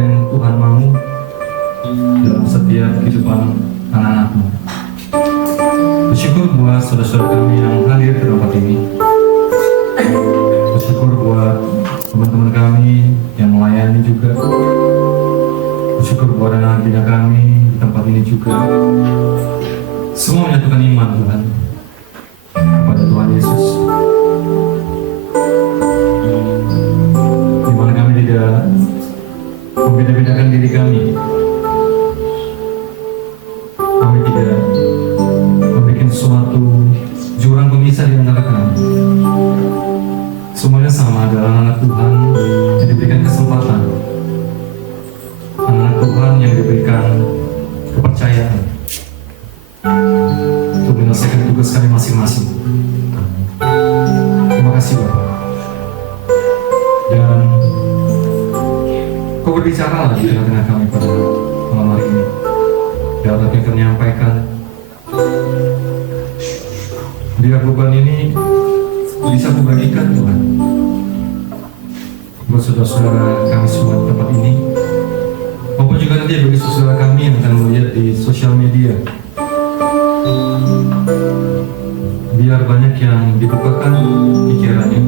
yang Tuhan mau dalam setiap kehidupan anak-anakmu. Bersyukur buat saudara-saudara kami yang hadir di tempat ini. Bersyukur buat teman-teman kami yang melayani juga. Bersyukur buat anak bina kami di tempat ini juga. Semua menyatukan iman Tuhan kepada Tuhan Yesus. Di mana kami tidak membeda-bedakan diri kami. Kami tidak membuat suatu jurang pemisah di antara kami. Semuanya sama adalah anak Tuhan yang diberikan kesempatan, anak Tuhan yang diberikan kepercayaan untuk menyelesaikan tugas kami masing-masing. Terima kasih Bapak. Dan Kau berbicara lagi di tengah-tengah kami pada malam hari ini. Dalam apa yang kami menyampaikan, biar beban ini bisa kubagikan Tuhan buat saudara-saudara kami semua di tempat ini, maupun juga nanti bagi saudara kami yang akan melihat di sosial media. Biar banyak yang dibukakan pikirannya,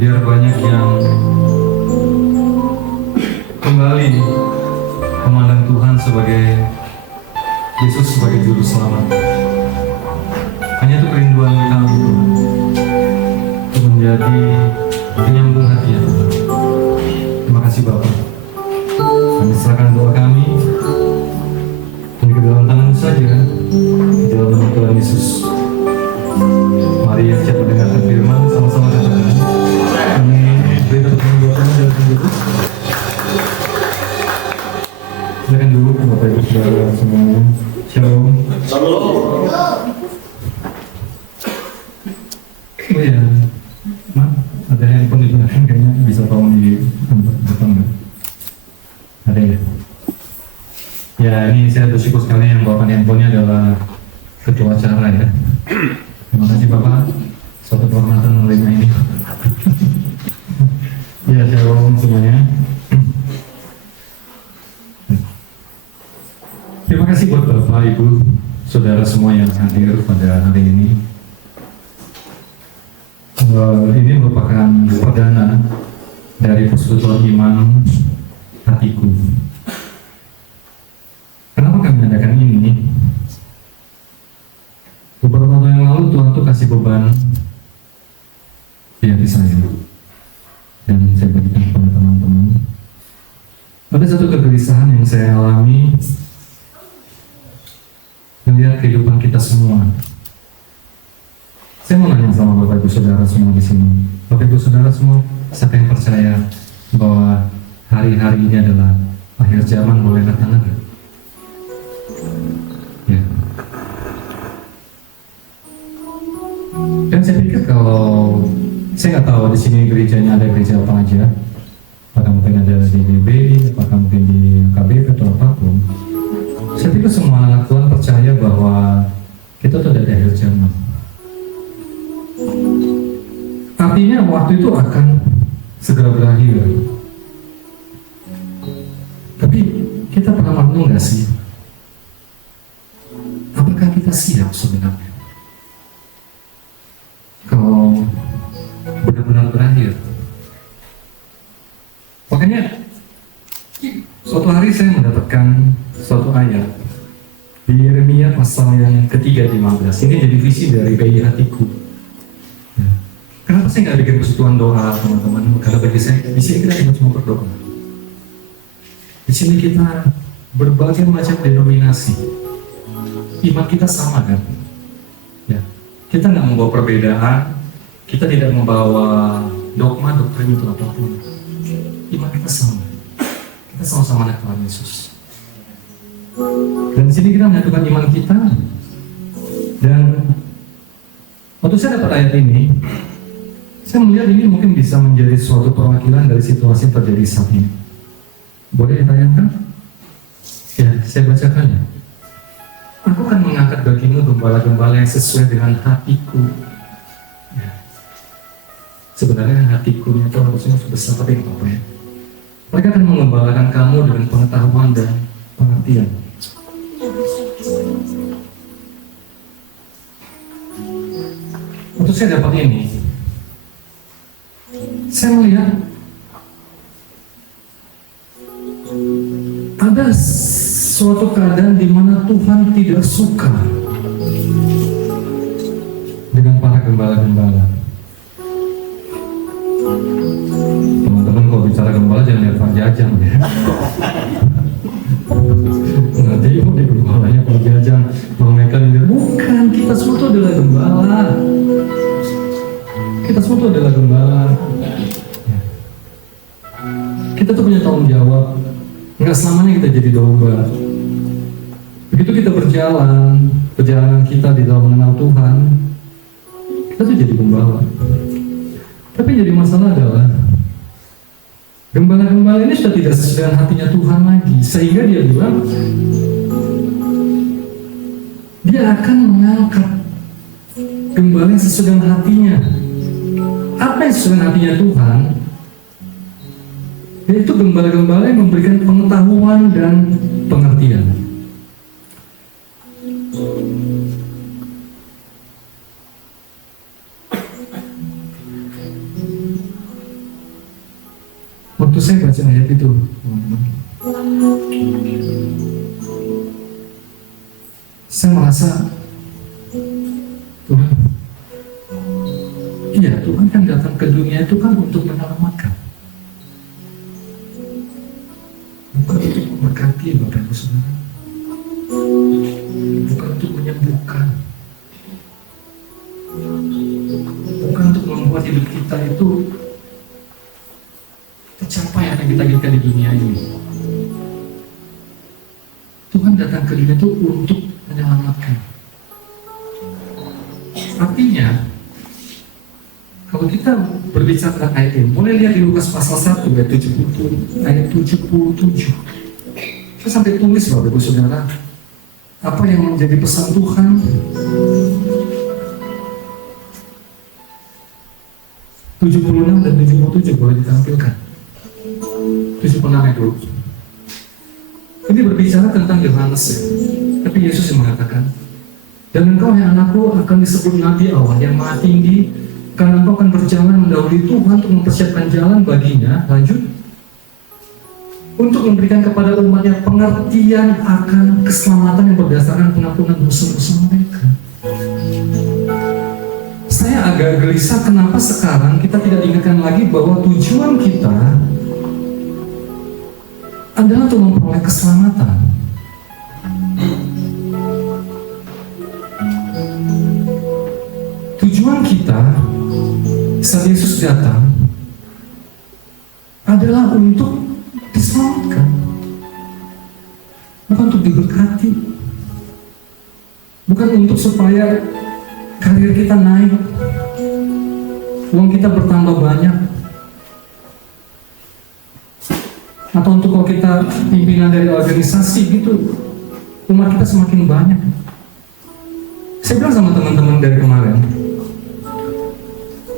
biar banyak yang kembali memandang Tuhan sebagai Yesus sebagai juru selamat. Hanya itu kerinduan kami Tuhan, untuk menjadi penyambung hati ya Tuhan. Terima kasih Bapak. Kami serahkan doa kami ini ke dalam tangan saja, di dalam nama Tuhan Yesus. Mari yang siap mendengarkan firman sama-sama katakan amin. Beri tepuk tangan dalam hidup. Silakan dulu Bapak Ibu Saudara semuanya. Shalom. Shalom. Oh ya, ada handphone di belakang kayaknya bisa tolong di depan nggak? Ada ya? Ya ini saya bersyukur sekali yang bawakan handphonenya adalah ketua acara ya. Terima kasih Bapak, suatu kehormatan menerima ini. Ya shalom semuanya. Terima kasih buat Bapak, Ibu, Saudara semua yang hadir pada hari ini. Ini merupakan perdana dari persekutuan iman hatiku. Kenapa kami mengadakan ini? Beberapa waktu yang lalu Tuhan tuh kasih beban di hati saya, dan saya bagikan kepada teman-teman. Ada satu kegelisahan yang saya alami melihat kehidupan kita semua. Saya mau nanya sama Bapak Ibu Saudara semua di sini. Bapak Ibu Saudara semua, siapa yang percaya bahwa hari-hari ini adalah akhir zaman, boleh angkat tangan? Ya. Dan saya pikir kalau saya nggak tahu di sini gerejanya ada gereja apa aja, apakah mungkin ada di DB, apakah mungkin di KBF atau apapun. Saya pikir semua anak Tuhan percaya bahwa kita tuh ada di akhir zaman. Artinya waktu itu akan segera berakhir. Tapi kita pernah merenung nggak sih? Apakah kita siap sebenarnya kalau benar-benar berakhir? Makanya suatu hari saya mendapatkan suatu ayat di Yeremia pasal yang ketiga 15. Ini jadi visi dari bayi hatiku. Ya. Kenapa saya nggak bikin persekutuan doa, teman-teman? Karena bagi saya di sini kita tidak cuma berdoa. Di sini kita berbagai macam denominasi. Iman kita sama kan? Ya. Kita nggak membawa perbedaan. Kita tidak membawa dogma, doktrin atau apapun. Iman kita sama. Kita sama-sama anak Tuhan Yesus. Dan di sini kita menyatukan iman kita. Dan waktu saya dapat ayat ini, saya melihat ini mungkin bisa menjadi suatu perwakilan dari situasi yang terjadi saat ini. Boleh ditayangkan? Ya, saya bacakan ya. Aku akan mengangkat bagimu gembala-gembala yang sesuai dengan hatiku. Ya. Sebenarnya hatiku itu harusnya sebesar, tapi apa ya? Mereka akan mengembalakan kamu dengan pengetahuan dan pengertian. Untuk saya dapat ini, saya melihat ada suatu keadaan di mana Tuhan tidak suka dengan para gembala-gembala. Teman-teman kalau bicara gembala jangan lihat Pak Jajang ya. Nanti di gembalanya Pak Jajang, Bang Mekan bilang, bukan, kita semua itu adalah gembala. Kita semua itu adalah gembala. Kita tuh punya tanggung jawab. Nggak selamanya kita jadi domba. Begitu kita berjalan, perjalanan kita di dalam mengenal Tuhan, kita tuh jadi gembala. Tapi yang jadi masalah adalah gembala-gembala ini sudah tidak sesuai dengan hatinya Tuhan lagi, sehingga dia bilang dia akan mengangkat gembala yang sesuai dengan hatinya. Apa yang sesuai dengan hatinya Tuhan? Yaitu gembala-gembala yang memberikan pengetahuan dan pengertian. Waktu saya baca ayat itu, saya merasa Tuhan, iya, Tuhan kan datang ke dunia itu kan untuk menyelamatkan, bukan untuk memberkati Bapak Ibu Saudara, bukan untuk menyembuhkan, bukan untuk membuat hidup kita itu tercapai apa yang kita inginkan di dunia ini. Tuhan datang ke dunia itu untuk menyelamatkan. Artinya, kalau kita berbicara tentang ayat ini, boleh lihat di Lukas pasal 1 ayat 77, ayat 77. Saya sampai tulis Bapak Ibu Saudara, apa yang menjadi pesan Tuhan. (76) dan 77 boleh ditampilkan. 76 ayat dulu. Ini berbicara tentang Yohanes ya. Tapi Yesus yang mengatakan, dan engkau yang anakku akan disebut Nabi Allah yang Maha Tinggi, karena engkau akan berjalan mendahului Tuhan untuk mempersiapkan jalan baginya. Lanjut, untuk memberikan kepada umatnya pengertian akan keselamatan yang berdasarkan pengampunan dosa-dosa mereka. Saya agak gelisah kenapa sekarang kita tidak diingatkan lagi bahwa tujuan kita adalah untuk memperoleh keselamatan. Tujuan kita saat Yesus datang adalah untuk diselamatkan, bukan untuk diberkati, bukan untuk supaya karir kita naik, uang kita bertambah banyak, atau untuk kalau kita pimpinan dari organisasi gitu, umat kita semakin banyak. Saya bilang sama teman-teman dari kemarin,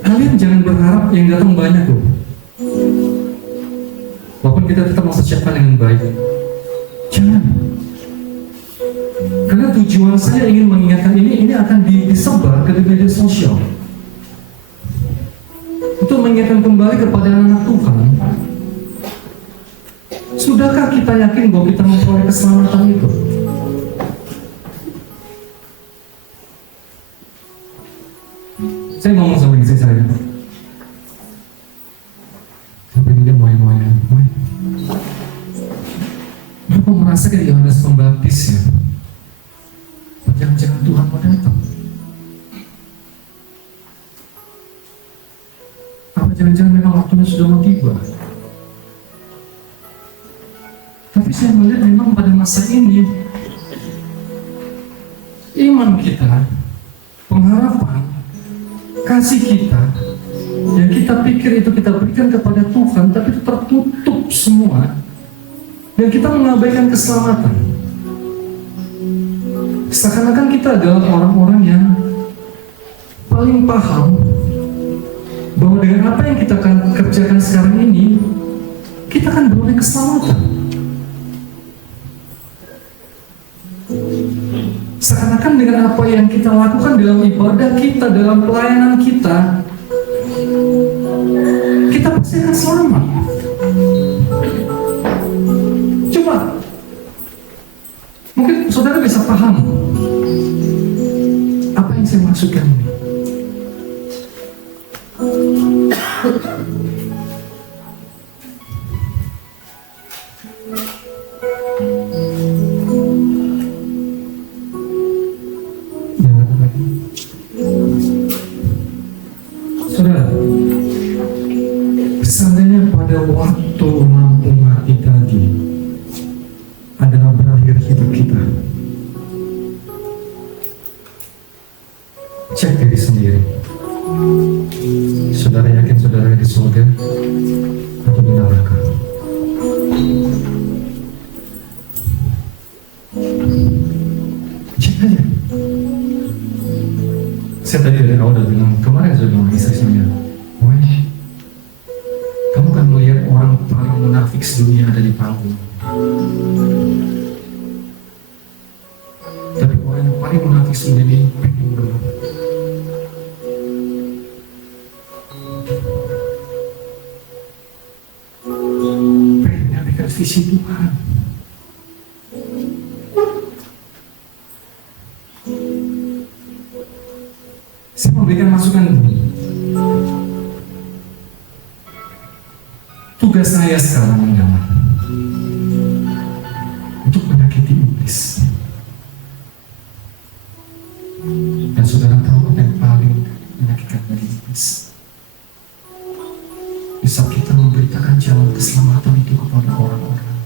kalian jangan berharap yang datang banyak loh, walaupun kita tetap mempersiapkan dengan baik. Jangan, karena tujuan saya ingin mengingatkan ini akan disebar ke media sosial, untuk mengingatkan kembali kepada anak Tuhan. Sudahkah kita yakin bahwa kita memperoleh keselamatan itu? Saya ngomong sama istri saya, sampai dia moy-moy. Aku merasa kayak Yohanes Pembaptis ya. Jangan-jangan Tuhan mau datang. Apa jangan-jangan memang waktunya sudah mau tiba? Tapi saya melihat memang pada masa ini iman kita, pengharapan, kasih kita yang kita pikir itu kita berikan kepada Tuhan, tapi itu tertutup semua, dan kita mengabaikan keselamatan. Seakan-akan kita adalah orang-orang yang paling paham bahwa dengan apa yang kita akan kerjakan sekarang ini, kita kan beroleh keselamatan. Seakan-akan dengan apa yang kita lakukan dalam ibadah kita, dalam pelayanan kita, kita pasti akan selamat. Coba, mungkin saudara bisa paham apa yang saya maksudkan ini. Saudara, seandainya pada waktu lampu mati tadi adalah berakhir hidup kita, cek diri sendiri. Saudara yakin saudara di surga atau di neraka? Cek aja. Saya tadi dari awal udah bilang, kemarin saya bilang istri saya, wah, kamu kan melihat orang paling munafik sedunia ada di panggung. Tapi orang yang paling munafik sedunia ini pengen dulu. Pengen menyampaikan visi Tuhan. Saya memberikan masukan ini. Tugas saya sekarang adalah untuk menyakiti iblis. Dan saudara tahu apa yang paling menyakitkan dari iblis? Bisa kita memberitakan jalan keselamatan itu kepada orang-orang.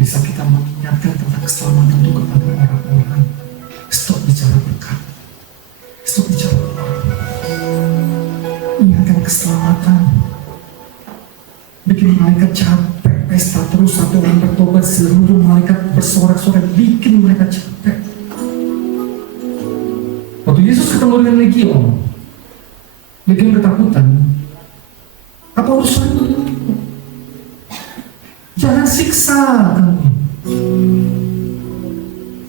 Bisa kita mengingatkan tentang keselamatan itu kepada orang-orang. Stop bicara berkat. Stop bicara uang. Ingatkan keselamatan. Bikin malaikat capek. Pesta terus satu orang bertobat, seluruh malaikat bersorak-sorak, bikin mereka capek. Waktu Yesus ketemu dengan legion ketakutan, apa urusannya? Jangan siksa kami.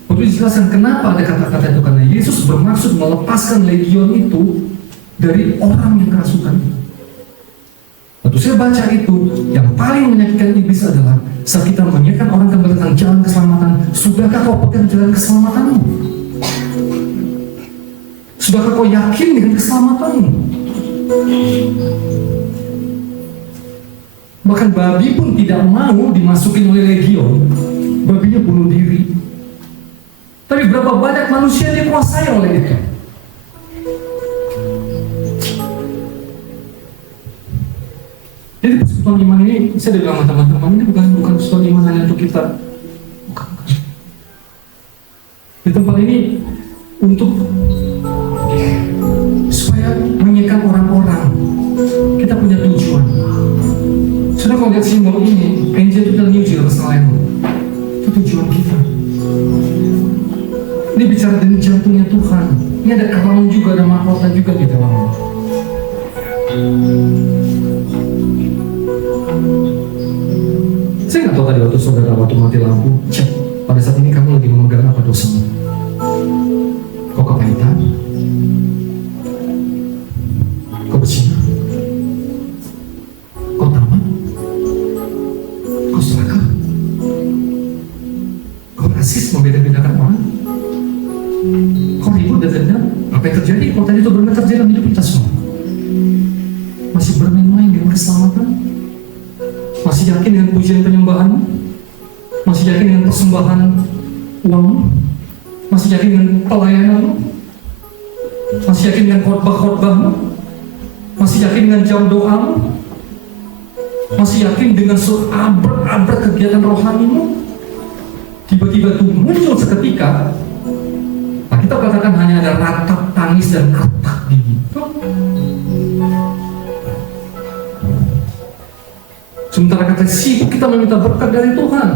Untuk dijelaskan kenapa ada kata-kata itu, karena Yesus bermaksud melepaskan legion itu dari orang yang kerasukan itu. Waktu saya baca itu, yang paling menyakitkan iblis adalah saat kita mengingatkan orang kembali tentang jalan keselamatan. Sudahkah kau pegang jalan keselamatanmu? Sudahkah kau yakin dengan keselamatanmu? Bahkan babi pun tidak mau dimasukin oleh legion. Babinya bunuh diri. Tapi berapa banyak manusia yang dikuasai oleh itu? Jadi persekutuan iman ini, saya udah bilang sama teman-teman, ini bukan persekutuan iman hanya untuk kita. Bukan. Di tempat ini untuk supaya mengingatkan orang-orang kita punya tujuan. Sudah kalau lihat simbol ini, Angel itu New Jerusalem, itu tujuan kita. Ini bicara dari jantungnya Tuhan. Ini ada crown juga, ada mahkota juga di dalamnya. Saya nggak tahu tadi waktu saudara waktu mati lampu, cek pada saat ini kamu lagi memegang apa dosamu? Kau kepahitan? Kau berzina? Kau tamat? Kau serakah? Kau rasis, membeda-bedakan orang? Kau ribut dan dendam? Apa yang terjadi? Kau tadi itu benar terjadi dalam hidup kita semua. Masih bermain-main dengan keselamatan? Masih yakin dengan pujian penyembahanmu? Masih yakin dengan persembahan uangmu? Masih yakin dengan pelayananmu? Masih yakin dengan khotbah-khotbahmu? Masih yakin dengan jam doamu? Masih yakin dengan seabrak-abrak kegiatan rohanimu? Tiba-tiba itu muncul seketika. Nah, kita katakan hanya ada ratap tangis dan retak dingin. Sementara kata sibuk kita meminta berkat dari Tuhan.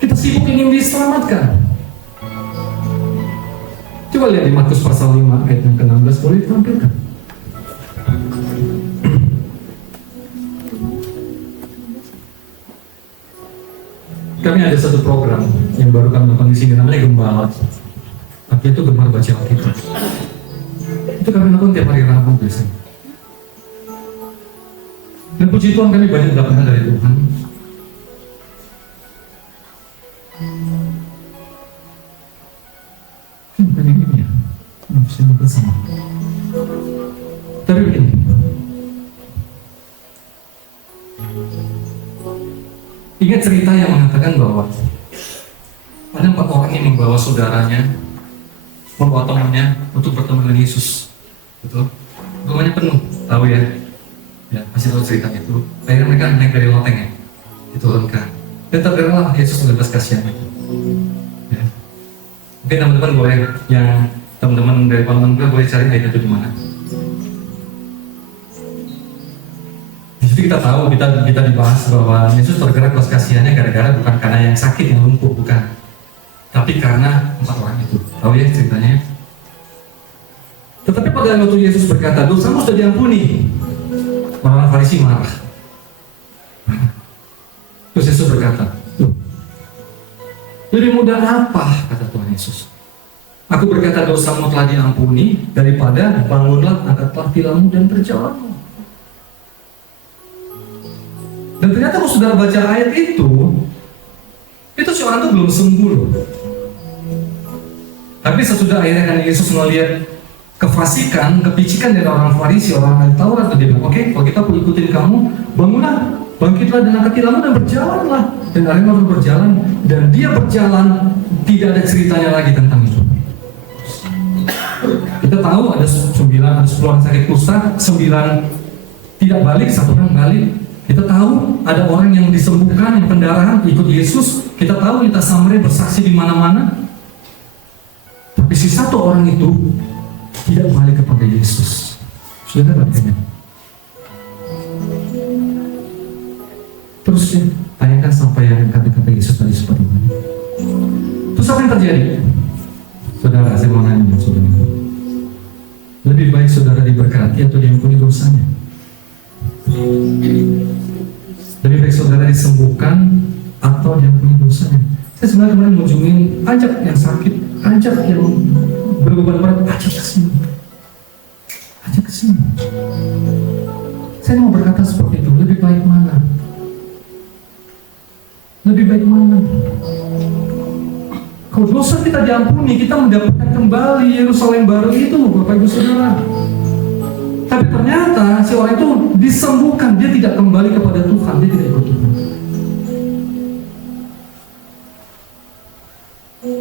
Kita sibuk ingin diselamatkan. Coba lihat di Markus pasal 5 ayat yang ke-16, boleh ditampilkan. Kami ada satu program yang baru kami lakukan di sini, namanya Gembala. Tapi itu gemar baca Alkitab. Itu kami lakukan tiap hari Rabu biasanya. Dan puji Tuhan kami banyak mendapatkan dari Tuhan. Bukan ini ya, saya mau bersama. Tapi begini, ingat cerita yang mengatakan bahwa ada 4 orang yang membawa saudaranya, membawa temannya untuk bertemu dengan Yesus. Betul? Rumahnya penuh, tahu ya? Ya, masih tahu cerita itu. Akhirnya mereka naik dari loteng ya, diturunkan. Dan tergeraklah Yesus membebas kasihan itu. Ya. Mungkin teman-teman boleh, yang teman-teman dari teman-teman boleh cari ayat itu di mana. Di situ kita tahu, kita dibahas bahwa Yesus tergerak belas kasihannya gara-gara bukan karena yang sakit, yang lumpuh, bukan. Tapi karena 4 orang itu. Tahu ya ceritanya? Tetapi pada waktu Yesus berkata, dosamu sudah diampuni, orang Farisi marah. Terus Yesus berkata, lebih mudah apa, kata Tuhan Yesus, aku berkata dosamu telah diampuni, daripada bangunlah, angkatlah tilammu dan berjalanlah. Dan ternyata kalau saudara baca ayat itu si orang itu belum sembuh loh. Tapi sesudah akhirnya kan Yesus melihat kefasikan, kepicikan dari orang Farisi, orang ahli Taurat, dia bilang, oke, kalau kita perlu ikutin kamu, bangunlah, bangkitlah dan angkat tilammu dan berjalanlah. Dan akhirnya lalu berjalan, dan dia berjalan, tidak ada ceritanya lagi tentang itu. Kita tahu ada 10 orang sakit kusta, 9 tidak balik, 1 orang balik. Kita tahu ada orang yang disembuhkan, yang pendarahan, ikut Yesus. Kita tahu Lita Samaria bersaksi di mana-mana. Tapi si 1 orang itu tidak balik kepada Yesus. Sudah bacanya. Terus dia tanyakan sampai yang kata-kata Yesus tadi seperti ini. Terus apa yang terjadi? Saudara, saya mau nanya saudara. Lebih baik saudara diberkati atau diampuni dosanya? Lebih baik saudara disembuhkan atau diampuni dosanya? Saya sebenarnya kemarin mengunjungi, ajak yang sakit, ajak yang berbeban berat, ajak ke sini. Ajak ke sini. Saya mau berkata seperti itu, lebih baik mana? Lebih baik mana? Kalau dosa kita diampuni, kita mendapatkan kembali Yerusalem baru itu, Bapak Ibu Saudara. Tapi ternyata si orang itu disembuhkan, dia tidak kembali kepada Tuhan, dia tidak ikut Tuhan.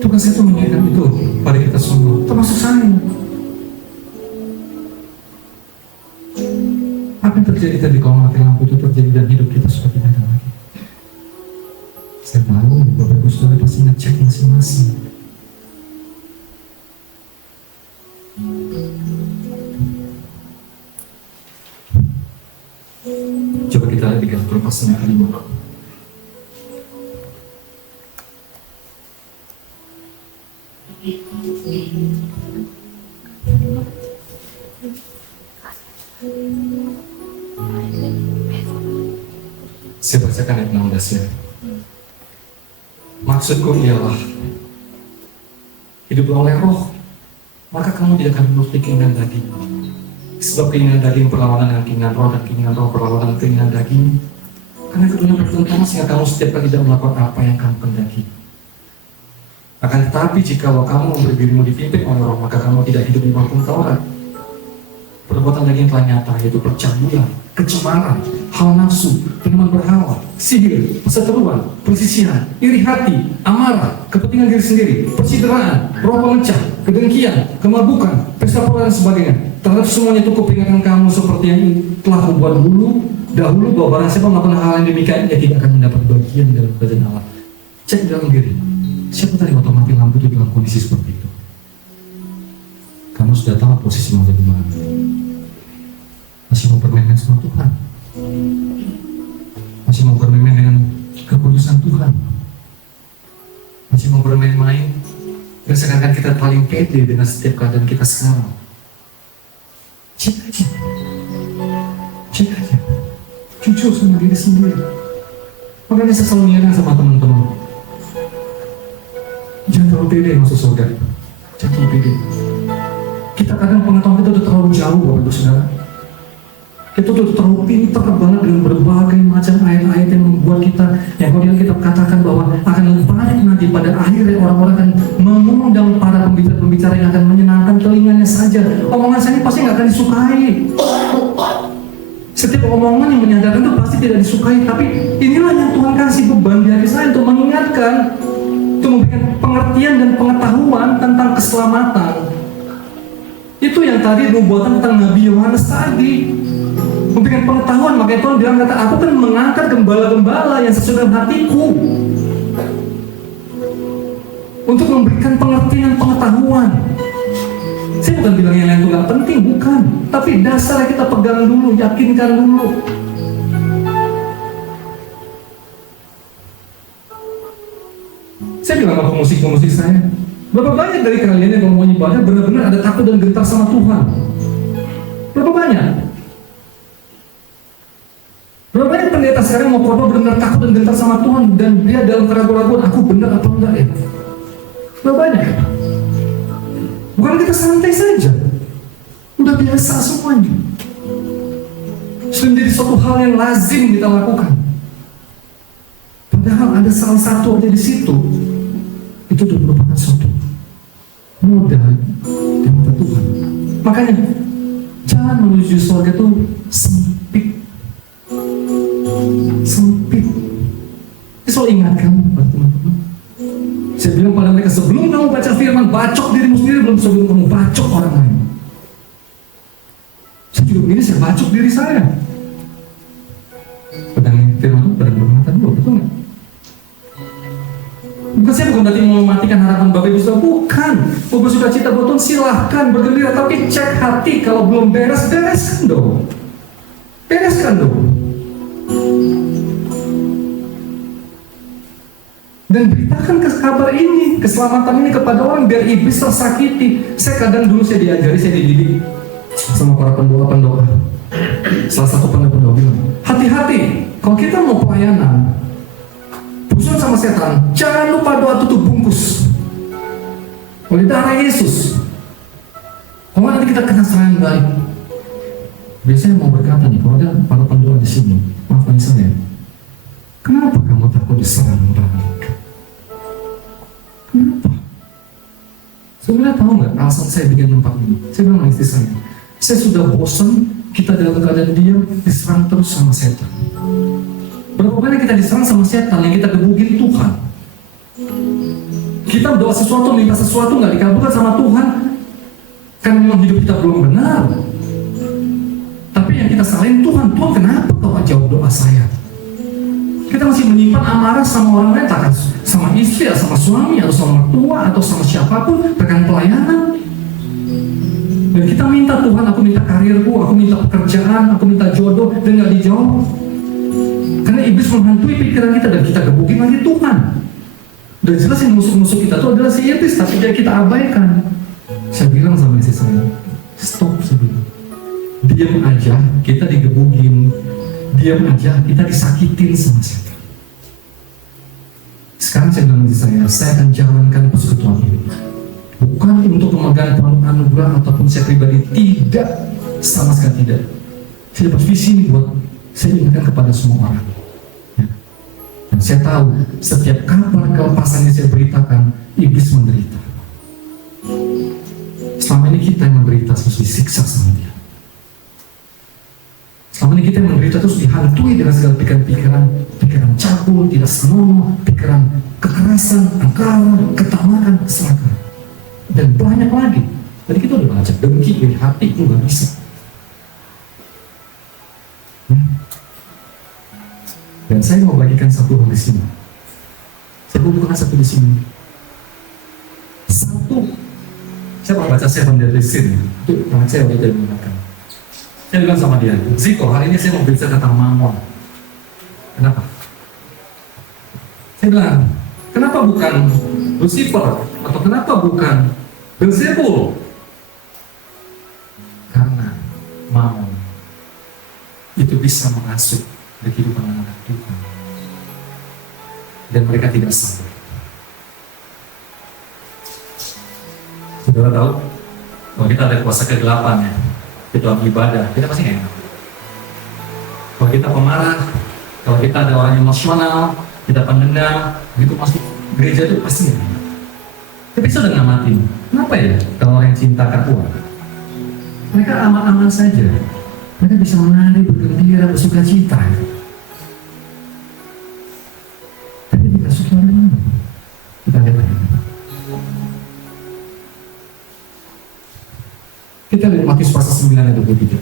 Tugas itu mengingatkan itu pada kita semua, termasuk saya. Apa yang terjadi tadi kalau mati lampu itu terjadi dan hidup kita sudah tidak ada lagi? Saya tahu Bapak Ibu Saudara pasti ngecek masing-masing. Coba kita lihat di Galatia pasal yang kelima. Saya bacakan ayat 16 ya. Maksudku ialah hiduplah oleh roh, maka kamu tidak akan menuruti keinginan daging. Sebab keinginan daging berlawanan dengan keinginan roh, dan keinginan roh berlawanan dengan keinginan daging. Karena keduanya bertentangan sehingga kamu setiap kali tidak melakukan apa yang kamu kehendaki. Akan tetapi jikalau kamu memberi dirimu dipimpin oleh roh, maka kamu tidak hidup di bawah Taurat. Perbuatan daging telah nyata, yaitu percabulan, kecemaran, hawa nafsu, penyembahan berhala, sihir, perseteruan, persisihan, iri hati, amarah, kepentingan diri sendiri, persideraan, roh pemecah, kedengkian, kemabukan, pesta pora dan sebagainya. Terhadap semuanya itu kuperingatkan kamu seperti yang telah kubuat dahulu bahwa barang siapa melakukan hal yang demikian, ia tidak akan mendapat bagian dalam kerajaan Allah. Cek dalam diri, siapa tadi waktu mati lampu itu dalam kondisi seperti itu? Kamu sudah tahu posisi mau di mana? Masih mau bermain sama Tuhan? Masih mau bermain dengan kekudusan Tuhan? Masih mau bermain-main? Seakan-akan kita paling pede dengan setiap keadaan kita sekarang. Cek aja. Cek aja. Jujur sama diri sendiri. Makanya saya selalu ingatkan sama teman-teman. terlalu pede masuk surga. Jangan terlalu pede. Kita kadang pengetahuan kita udah terlalu jauh, Bapak Ibu Saudara. Kita udah terlalu pintar banget dengan berbagai macam ayat-ayat yang membuat kita, yang kemudian kita katakan bahwa akan lebih baik nanti pada akhirnya orang-orang akan mengundang para pembicara-pembicara yang akan menyenangkan telinganya saja. Omongan saya pasti nggak akan disukai. Setiap omongan yang menyadarkan itu pasti tidak disukai. Tapi inilah yang Tuhan kasih beban di hati saya untuk mengingatkan, untuk memberikan pengertian dan pengetahuan tentang keselamatan. Itu yang tadi nubuatan tentang Nabi Yohanes tadi. Memberikan pengetahuan, makanya Tuhan bilang, kata, aku kan mengangkat gembala-gembala yang sesuai dengan hatiku untuk memberikan pengertian dan pengetahuan. Saya bukan bilang yang lain itu gak penting, bukan. Tapi dasarnya kita pegang dulu, yakinkan dulu. Saya bilang sama pemusik-pemusik saya, berapa banyak dari kalian yang mau ibadah benar-benar ada takut dan gentar sama Tuhan? Berapa banyak? Berapa banyak pendeta sekarang mau khotbah benar-benar takut dan gentar sama Tuhan dan dia dalam keraguan-keraguan, aku benar apa enggak ya? Berapa banyak? Bukan kita santai saja, udah biasa semuanya. Sudah menjadi suatu hal yang lazim kita lakukan. Padahal ada salah satu aja di situ, itu sudah merupakan suatu modal di mata Tuhan. Makanya jalan menuju surga itu sempit. Saya selalu ingatkan teman-teman. Saya bilang pada mereka, sebelum kamu baca firman, bacok dirimu sendiri sebelum kamu bacok orang lain. Saya juga begini, saya bacok diri saya. Pedang firman itu pedang bermata dua, betul nggak? Saya bukan berarti mau mematikan harapan Bapak Ibu Saudara, bukan. Mau bersuka cita buat Tuhan, silahkan bergembira, tapi cek hati. Kalau belum beres, bereskan dong. Dan beritakan kabar ini, keselamatan ini kepada orang, biar iblis tersakiti. Saya kadang dulu saya diajari, saya dididik sama para pendoa. Salah satu pendoa bilang, hati-hati kalau kita mau pelayanan berurusan sama setan, jangan lupa doa tutup bungkus oleh darah Yesus. Kalau nanti kita kena serangan baik. Biasanya mau berkata nih, kalau ada para pendoa di sini, maafkan saya, kenapa kamu takut diserang balik? Kenapa? Sebenarnya tahu nggak alasan saya bikin tempat ini? Saya bilang sama istri saya sudah bosan kita dalam keadaan diam diserang terus sama setan. Berapa kali kita diserang sama setan yang kita gebukin Tuhan? Kita berdoa sesuatu, minta sesuatu nggak dikabulkan sama Tuhan, karena memang hidup kita belum benar. Tapi yang kita salahin Tuhan, kenapa kau gak jawab doa saya? Kita masih menyimpan amarah sama orang lain, takkan sama istri, atau sama suami, atau sama mertua, atau sama siapapun rekan pelayanan. Dan kita minta Tuhan, aku minta karirku, aku minta pekerjaan, aku minta jodoh, dan gak dijawab. Karena iblis menghantui pikiran kita dan kita gebukin lagi Tuhan. Dan jelas yang musuh-musuh kita itu adalah si iblis, tapi dia kita abaikan. Saya bilang sama istri saya, stop sebelum. Diam aja, kita digebukin. Diam aja, kita disakitin sama setan. Sekarang saya bilang sama saya akan jalankan persekutuan ini. Bukan untuk memegang penuh anugerah ataupun saya pribadi, tidak, sama sekali tidak. Saya dapat visi ini buat saya ingatkan kepada semua orang. Ya. Dan saya tahu setiap kabar kelepasan yang saya beritakan, iblis menderita. Selama ini kita yang menderita terus disiksa sama dia. Selama ini kita yang menderita terus dihantui dengan segala pikiran cabul, tidak senonoh, pikiran kekerasan, angkara, ketamakan, keserakahan, dan banyak lagi. Tadi kita udah baca dengki dari hati itu nggak bisa. Dan saya mau bagikan satu hal di sini. Saya bukan satu di sini. Saya mau baca Seven Deadly Sins. Itu anak saya udah menggunakan. Saya bilang sama dia, Ziko, hari ini saya mau bicara tentang Mammon. Kenapa? Saya bilang, kenapa bukan Lucifer? Atau kenapa bukan Beelzebul? Karena Mammon itu bisa menghasut kehidupan anak Tuhan. Dan mereka tidak sabar. Saudara tahu, kalau kita ada kuasa kegelapan ya, kita ibadah, kita pasti enak. Kalau kita pemarah, kalau kita ada orang emosional, kita pendendam, itu masuk gereja itu pasti enak. Tapi saya udah ngamatin, kenapa ya kalau orang yang cinta uang? Mereka aman-aman saja. Mereka bisa menari, bergembira, bersuka cita. Tapi tidak suka orang. Kita lihat. Kita lihat Matius pasal 9 ayat 23.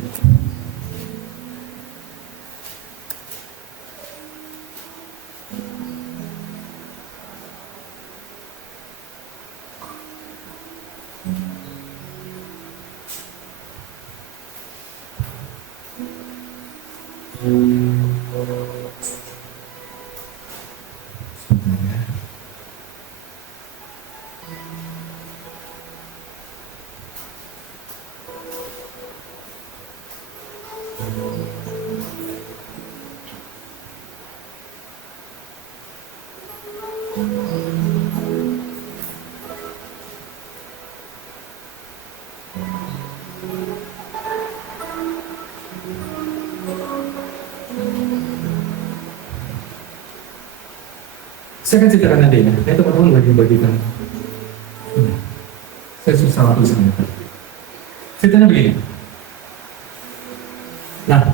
Saya akan ceritakan nanti ya, ini teman-teman bagi-bagikan. Saya susah tulisannya. Ceritanya begini. Nah,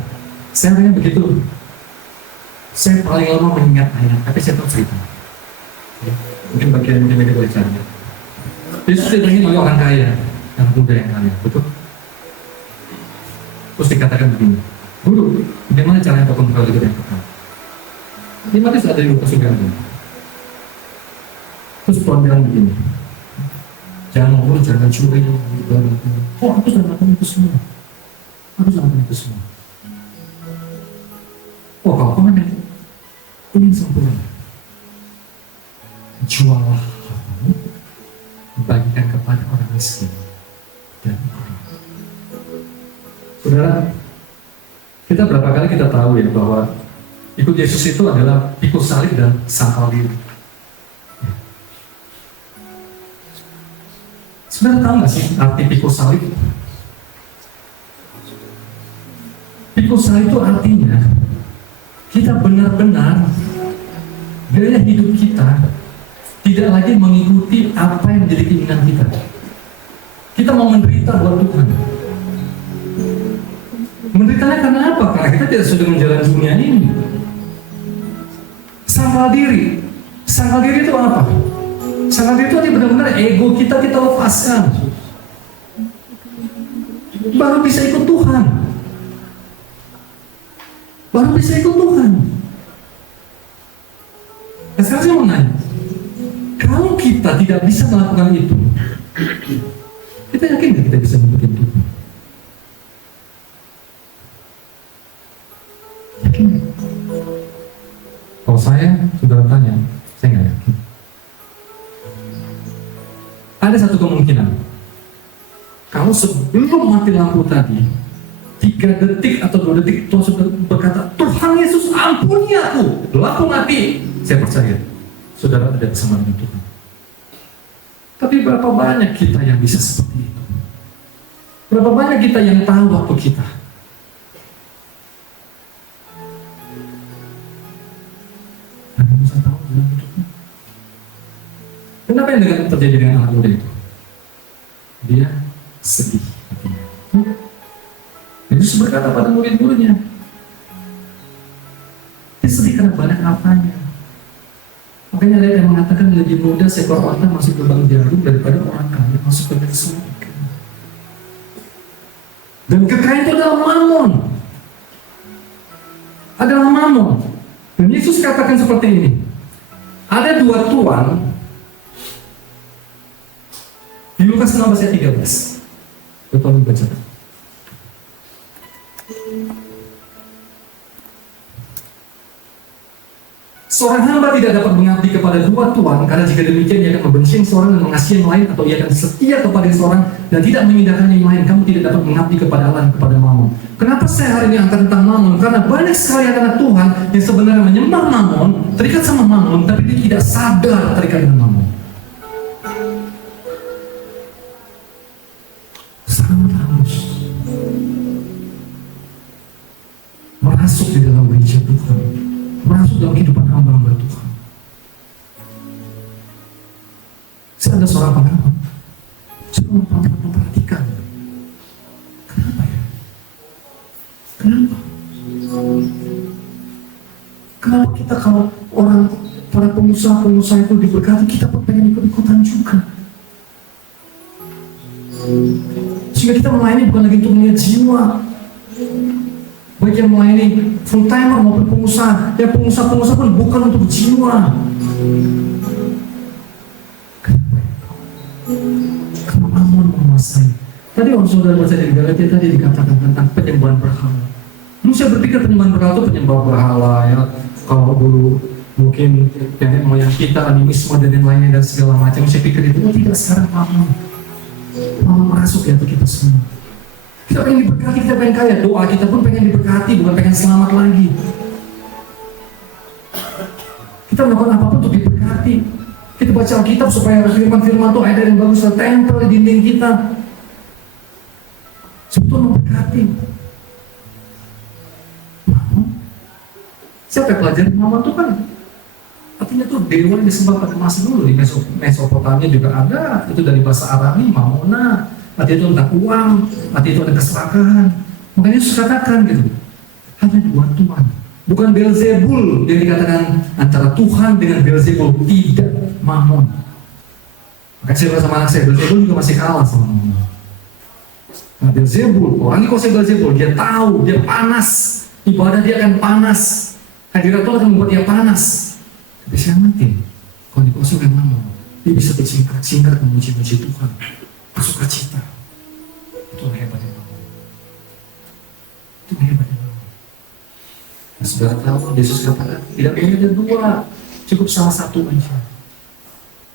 saya hanya begitu. Saya paling lama mengingat ayat, tapi saya tahu cerita. Ya, mungkin bagian media boleh cari. Yesus didatangin oleh orang kaya, yang muda yang kaya, betul? Terus dikatakan begini, Guru, bagaimana caranya untuk mengetahui yang pertama? Ini Matius ada di Lukas juga. Terus Tuhan bilang begini, jangan ngomong, jangan curi, oh aku sudah melakukan itu semua, aku sudah melakukan itu semua. Oh kau kemana? Ingin sempurna, jualah hartamu, bagikan kepada orang miskin dan orang. Saudara, kita berapa kali kita tahu ya bahwa ikut Yesus itu adalah pikul salib dan sangkal diri. Saudara tahu nggak sih arti pikul salib? Pikul salib itu artinya kita benar-benar gaya hidup kita tidak lagi mengikuti apa yang menjadi keinginan kita. Kita mau menderita buat Tuhan. Menderitanya karena apa? Karena kita tidak sudah menjalani dunia ini. Sangkal diri. Sangkal diri itu apa? Sangkal diri itu benar-benar ego kita lepaskan. Baru bisa ikut Tuhan. Baru bisa ikut Tuhan. Nah, sekarang saya mau nanya, kalau kita tidak bisa melakukan itu, kita yakin nggak kita bisa mengikuti Tuhan? Yakin nggak? Kalau saya, saudara tanya, saya nggak yakin. Ada satu kemungkinan, kalau sebelum mati lampu tadi, 3 detik atau 2 detik Tuhan sudah berkata, Tuhan Yesus ampuni aku, lampu mati. Saya percaya, saudara tidak bisa dengan Tuhan. Tapi berapa banyak kita yang bisa seperti itu? Berapa banyak kita yang tahu waktu kita? Anda bisa tahu dengan Tuhan. Kenapa yang terjadi dengan anak muda itu? Dia sedih hatinya. Yesus berkata pada murid-muridnya, dia sedih karena banyak apanya. Makanya ada yang mengatakan lebih mudah seekor onta masuk ke lubang jarum daripada orang kaya masuk ke surga. Dan kekayaan itu adalah mamon. Adalah mamon. Dan Yesus katakan seperti ini. Ada 2 tuan di Lukas 16 ayat 13. Betul baca. Seorang hamba tidak dapat mengabdi kepada 2 tuan, karena jika demikian ia akan membenci yang seorang dan mengasihi yang lain, atau ia akan setia kepada yang seorang dan tidak mengindahkan yang lain. Kamu tidak dapat mengabdi kepada Allah dan kepada Mamon. Kenapa saya hari ini angkat tentang Mamon? Karena banyak sekali anak Tuhan yang sebenarnya menyembah Mamon, terikat sama Mamon, tapi dia tidak sadar terikat dengan Mamon. masuk di dalam gereja Tuhan, masuk dalam kehidupan hamba-hamba Tuhan. Saya ada seorang pengalaman, saya memperhatikan, kenapa ya? Kenapa? Kenapa kita kalau para pengusaha itu diberkati, kita pun pengen ikut-ikutan juga. Sehingga kita melayani bukan lagi untuk melihat jiwa, baik yang melayani full timer maupun pengusaha. Ya pengusaha pun bukan untuk jiwa. Karena Mammon menguasai. Tadi orang saudara baca di Galatia tadi dikatakan tentang penyembahan berhala. Dulu saya berpikir penyembahan berhala itu penyembahan berhala ya. Kalau dulu mungkin nenek moyang kita animisme dan yang lainnya dan segala macam, saya pikir itu tidak. Sekarang Mammon masuk ya untuk kita semua. Kita pengen diberkati, kita pengen kaya. Doa kita pun pengen diberkati, bukan pengen selamat lagi. Kita melakukan apapun untuk diberkati. Kita baca Alkitab supaya firman-firman itu ada yang bagus tertempel di dinding kita. Sebetulnya memberkati. Siapa yang pelajari Mammon itu kan? Artinya tuh dewa yang disembah pada masa dulu. Di Mesopotamia juga ada. Itu dari bahasa Arami, Mammona. Artinya itu tentang uang, artinya itu ada keserakahan. Makanya Yesus katakan gitu, hanya dua Tuhan. Bukan Beelzebul yang dikatakan antara Tuhan dengan Beelzebul, tidak Mammon. Makanya saya bilang sama anak saya, Beelzebul juga masih kalah sama Mammon. Nah Beelzebul, orang ini kuasa Beelzebul, dia tahu, dia panas. Ibadah dia akan panas. Hadirat Tuhan akan membuat dia panas. Tapi saya mati, kalau dikuasai oleh Mammon, dia bisa bersingkat memuji-muji Tuhan. Suka cita. Itu hebatnya Mammon. Itu hebatnya Mammon. Nah, saudara tahu Yesus katakan tidak boleh ada dua, cukup salah satu aja.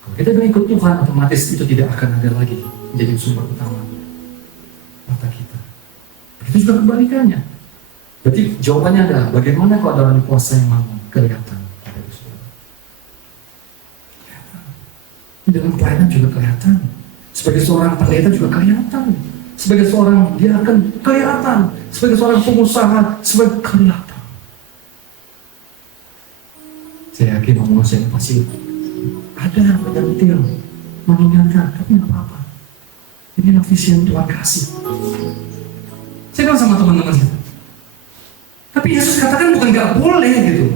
Kalau kita tidak ikut Tuhan, otomatis itu tidak akan ada lagi menjadi sumber utama mata kita. Itu juga kebalikannya. Berarti jawabannya adalah bagaimana kalau dalam kuasa yang Mammon kelihatan. Di dalam pelayanan juga kelihatan. Sebagai seorang pendeta juga kelihatan. Sebagai seorang dia akan kelihatan. Sebagai seorang pengusaha, sebagai kelihatan. Saya yakin Mammon saya pasti ada menyentil, mengingatkan, tapi nggak apa-apa. Inilah visi yang Tuhan kasih. Saya bilang sama teman-teman kita. Tapi Yesus katakan bukan nggak boleh gitu.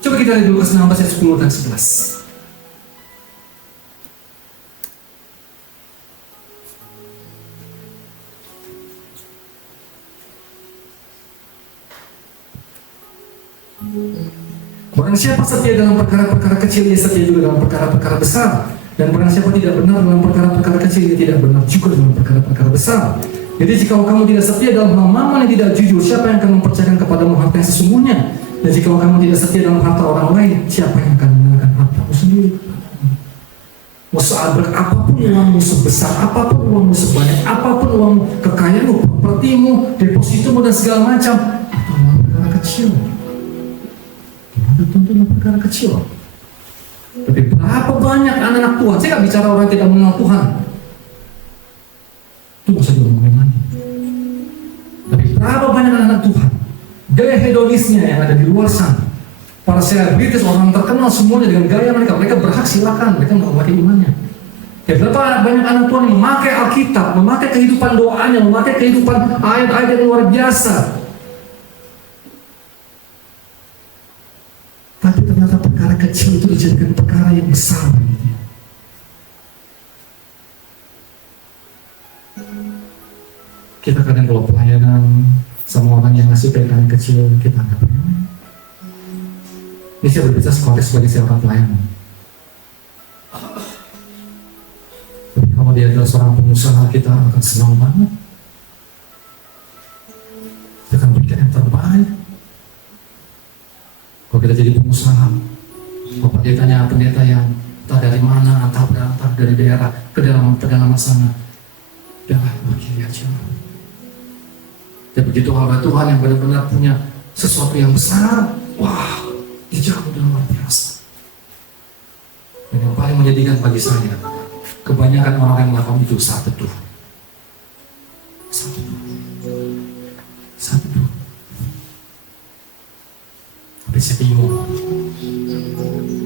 Coba kita lihat Lukas 16 ayat 10 dan 11. Barang siapa setia dalam perkara-perkara kecil, ia setia juga dalam perkara-perkara besar. Dan barang siapa tidak benar dalam perkara-perkara kecil, ia tidak benar juga dalam perkara-perkara besar. Jadi jika kamu tidak setia dalam hal Mammon yang tidak jujur, siapa yang akan mempercayakan kepadamu harta yang sesungguhnya? Dan jika kamu tidak setia dalam harta orang lain, siapa yang akan mengenakan hartamu sendiri? Mau seabrek apapun uangmu, sebesar apapun uangmu, sebanyak apapun uangmu, kekayaanmu, propertimu, depositomu dan segala macam, itu adalah perkara kecil. Tentunya perkara kecil. Tapi berapa banyak anak-anak Tuhan? Saya nggak bicara orang tidak mengenal Tuhan. Itu bisa diomongin lagi. Tapi berapa banyak anak-anak Tuhan? Gaya hedonisnya yang ada di luar sana. Para selebritis, orang terkenal semuanya dengan gaya mereka. Mereka berhak silakan. Mereka nggak memakai imannya. Ya, berapa banyak anak Tuhan yang memakai Alkitab, memakai kehidupan doanya, memakai kehidupan ayat-ayat yang luar biasa. Tapi ternyata perkara kecil itu dijadikan perkara yang besar bagi dia. Kita kadang kalau pelayanan sama orang yang ngasih perkara kecil, kita anggap remeh. Ini saya berbicara konteks sebagai seorang pelayanan. Tapi kalau dia adalah seorang pengusaha, kita akan senang banget. Kita akan berikan yang terbaik. Kalau kita jadi pengusaha, bapak dia tanya pendeta yang entah dari mana, entah dari daerah ke dalam sana, udahlah bagi aja. Dan begitu hamba Tuhan yang benar-benar punya sesuatu yang besar, wah, dia jauh dan luar biasa. Dan yang paling menyedihkan bagi saya, kebanyakan orang yang melakukan itu saat teduh. Saat teduh.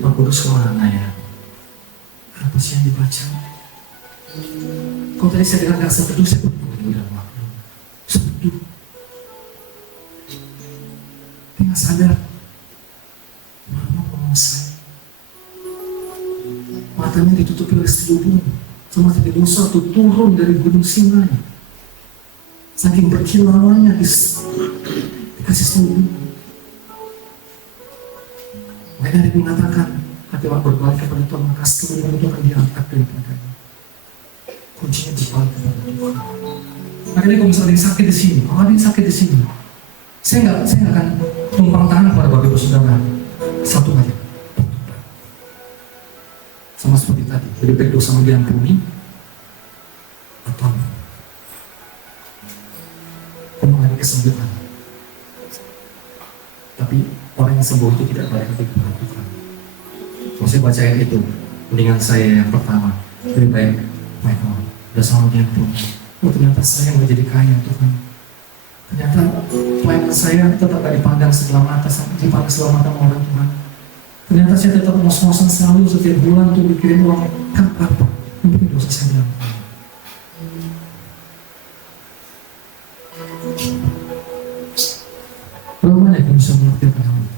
Roh Kudus kemana ya? Apa sih yang dibaca? Kalau tadi saya dengar gak seteduh, saya udah maklum. Seteduh. Dia gak sadar. Mama menguasai. Matanya ditutupi oleh selubung. Seperti Musa itu turun dari gunung Sinai. Saking berkilauannya dikasih selubung. Mereka mengatakan, hati orang berbalik kepada Tuhan, maka selubung itu akan diangkat daripadanya. Kuncinya berbalik kepada Tuhan. Makanya kalau misalnya ada yang sakit di sini, kalau ada yang sakit di sini, saya nggak akan tumpang tangan kepada Bapak Ibu Saudara. Satu aja, sama seperti tadi, lebih baik dosa diampuni atau mengalami kesembuhan. Tapi orang yang sembuh itu tidak balik lagi kepada Tuhan. Kalau saya baca ayat itu, mendingan saya yang pertama, lebih baik, my God, dosa diampuni. Oh ternyata saya menjadi kaya Tuhan. Ternyata pelayanan saya tetap gak dipandang sebelah mata, dipandang sebelah mata orang Tuhan. Ternyata saya tetap ngos-ngosan selalu setiap bulan tuh mikirin uang apa. Yang penting dosa saya diampuni. Berapa banyak yang bisa mengerti apa hal itu?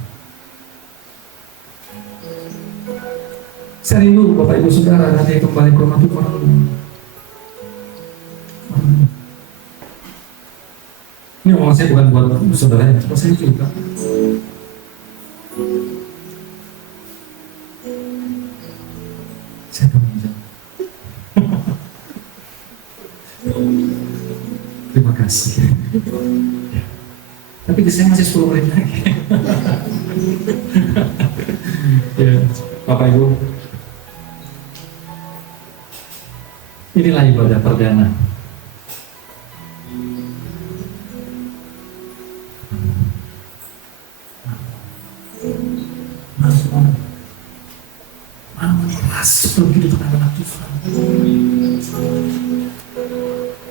Saya rindu Bapak Ibu Saudara nanti kembali ke rumah Tuhan. Ini omong saya bukan buat saudara ya, saya juga. Saya akan menjawab. Terima kasih. Tapi di saya masih 10 menit lagi. Ya, Bapak Ibu. Inilah ibadah perdana. Sebelum kehidupan anak Tuhan,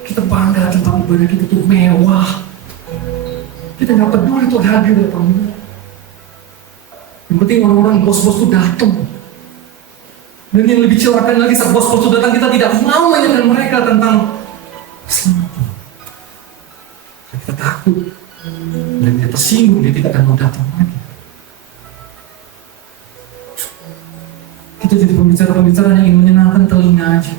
kita bangga tentang ibadah kita itu mewah. Kita nggak peduli itu hadir atau enggak. Yang penting orang-orang bos-bos itu datang. Dan yang lebih celaka lagi saat bos-bos itu datang, kita tidak mau menyampaikan mereka tentang Islam. Kita takut dan kita tersinggung, dia tidak akan mau datang lagi. Kita jadi pembicara-pembicara yang ingin menyenangkan telinga aja.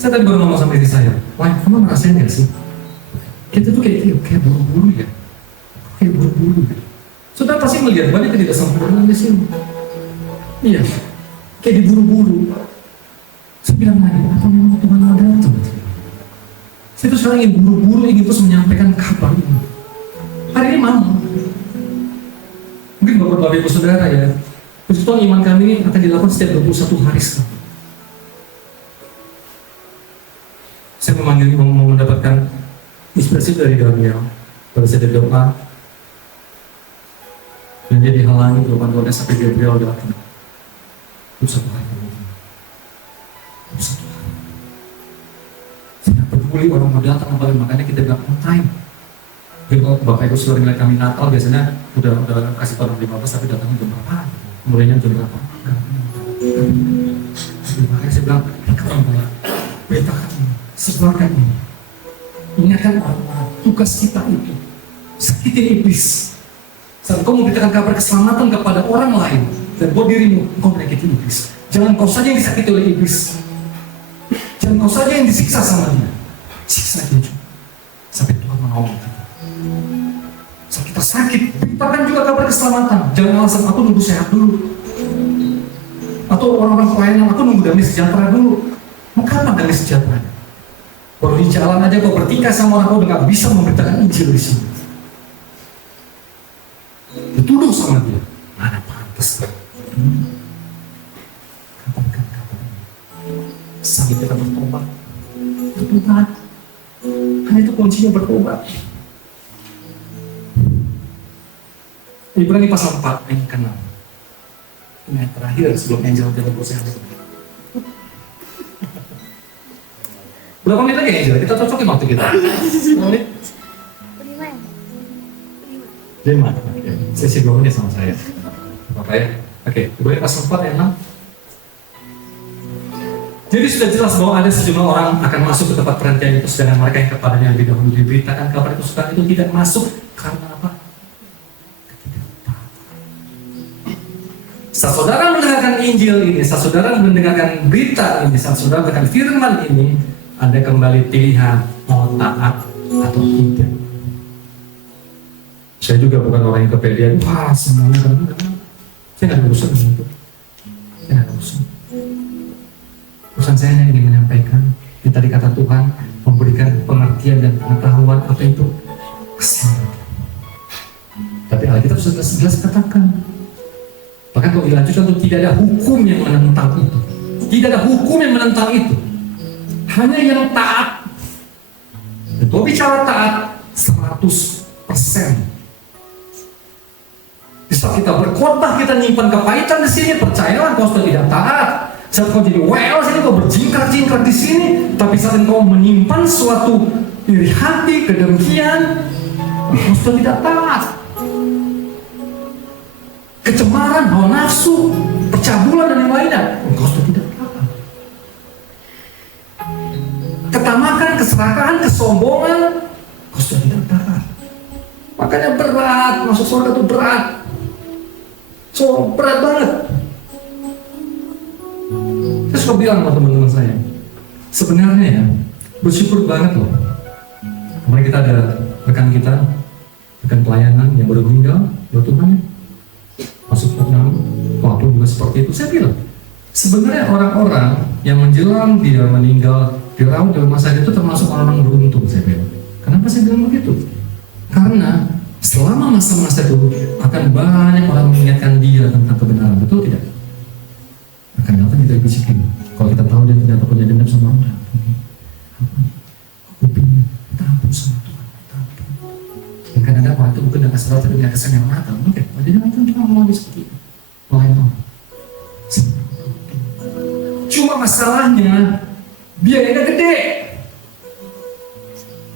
Saya tadi baru ngomong sama diri saya, wah kamu ngerasain gak sih? Kita tuh kayak buru-buru ya. Kayak buru-buru ya. Saudara pasti melihat banyak ketidaksempurnaan di sini. Iya, kayak diburu-buru. Saya bilang lagi, apa memang Tuhan mau datang? Saya tuh sekarang ingin buru-buru, ingin terus menyampaikan kabar ini. Hari ini mau. Mungkin Bapak Ibu Saudara ya, kesulitan iman kami ini akan dilakukan setiap 21 hari sekali. Saya mau mendapatkan inspirasi dari Gabriel. Pada saya berdoa, dan dia dihalangi doa-doanya sampai Gabriel datang. 21 hari kemudian. 21 hari. Saya tidak peduli orang mau datang apa, makanya kita bilang on time. Kalau Bapak Ibu Saudara ngeliat kami Natal, biasanya udah kasih tahun 15, tapi datangnya jam berapa? Mulainya jam berapa? Makanya saya bilang, rekam petakan ini, sebarkan ini. Ingatkan orang-orang, tugas kita itu sakitin iblis. Saat kau memberitakan kabar keselamatan kepada orang lain, dan buat dirimu, kau menyakiti iblis. Jangan kau saja yang disakiti oleh iblis. Jangan kau saja yang disiksa sama dia. Siksa dia juga. Sampai Tuhan menolong kita. Saat kita sakit, beritakan juga kabar keselamatan. Jangan alasan aku nunggu sehat dulu. Atau orang-orang pelayanan aku nunggu damai sejahtera dulu. Mau kapan damai sejahtera? Baru di jalan aja kau bertingkah sama orang, kau nggak bisa memberitakan Injil di sini. Dituduh sama dia. Mana pantas? Kapan? Sampai kita bertobat. Bertobat. Hanya itu kuncinya bertobat. Ibrani pasal 4 ayat ke-6. Ini ayat terakhir sebelum Angel telepon saya. Berapa menit lagi Angel? Kita cocokin waktu kita. 10 menit. 5. 5. Oke. Sesi 2 menit sama saya. Apa ya? Oke, boleh pasal 4 ayat 6. Jadi sudah jelas bahwa ada sejumlah orang akan masuk ke tempat perhentian itu, sedangkan mereka yang kepadanya lebih dahulu diberitakan kabar kesukaan itu tidak masuk. Karena apa? Saat saudara mendengarkan Injil ini, saat saudara mendengarkan berita ini, saat saudara mendengarkan firman ini, Anda kembali pilihan mau taat atau tidak. Saya juga bukan orang yang kepedean, wah semuanya kan. Saya nggak ada urusan dengan itu. Saya nggak ada urusan. Urusan saya hanya ingin menyampaikan, yang tadi kata Tuhan, memberikan pengertian dan pengetahuan apa itu keselamatan. Tapi Alkitab sudah jelas katakan, bahkan kalau dilanjutkan itu tidak ada hukum yang menentang itu. Tidak ada hukum yang menentang itu. Hanya yang taat. Dan kalau bicara taat 100%. Di saat kita berkhotbah, kita nyimpan kepahitan di sini, percayalah kau sudah tidak taat. Saat kau jadi well sini, kau berjingkrak-jingkrak di sini, tapi saat kau menyimpan suatu iri hati, kedengkian, kau sudah tidak taat. Kecemaran, hawa nafsu, percabulan dan yang lainnya, kau sudah tidak taat. Ketamakan, keserakahan, kesombongan, kau sudah tidak taat. Makanya berat, masuk surga itu berat. So, berat banget. Saya suka bilang sama teman-teman saya, sebenarnya ya, bersyukur banget loh. Kemarin kita ada rekan kita, rekan pelayanan yang baru meninggal, ya Tuhan, masuk Vietnam, waktu juga seperti itu. Saya bilang, sebenarnya orang-orang yang menjelang dia meninggal, dirawat di rumah sakit itu termasuk orang-orang beruntung, saya bilang. Kenapa saya bilang begitu? Karena selama masa-masa itu akan banyak orang mengingatkan dia tentang kebenaran, betul tidak? Akan datang kita bisikin. Kalau kita tahu dia ternyata punya dendam sama orang, kita ampun sama Tuhan. Dan kadang-kadang orang itu mungkin dengan salah satu punya kesan yang matang, mungkin. Jadi nanti kita mau seperti itu. Lain. Cuma masalahnya biayanya gede.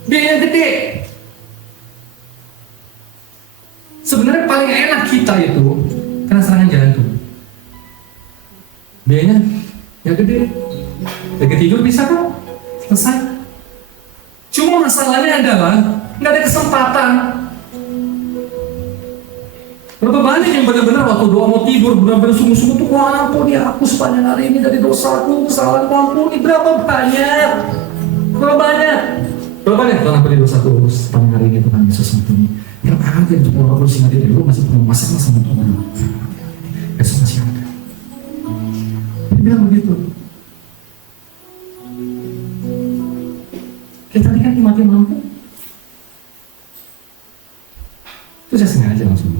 Biayanya gede. Sebenarnya paling enak kita itu kena serangan jantung. Biayanya ya gede. Lagi tidur bisa kok selesai. Cuma masalahnya adalah nggak ada kesempatan. Berapa banyak yang benar-benar waktu doa mau tidur benar-benar sungguh-sungguh tuh, wah ampuni aku sepanjang hari ini dari dosaku, kesalahan ampuni. Berapa banyak? Berapa banyak? Berapa banyak Tuhan ampuni dosaku sepanjang hari ini Tuhan Yesus ampuni. Yang ada untuk orang bersih hati dulu masih punya masalah sama Tuhan. Besok masih ada. Dia bilang begitu. Kita tadi kan mati mampu. Itu saya sengaja langsung.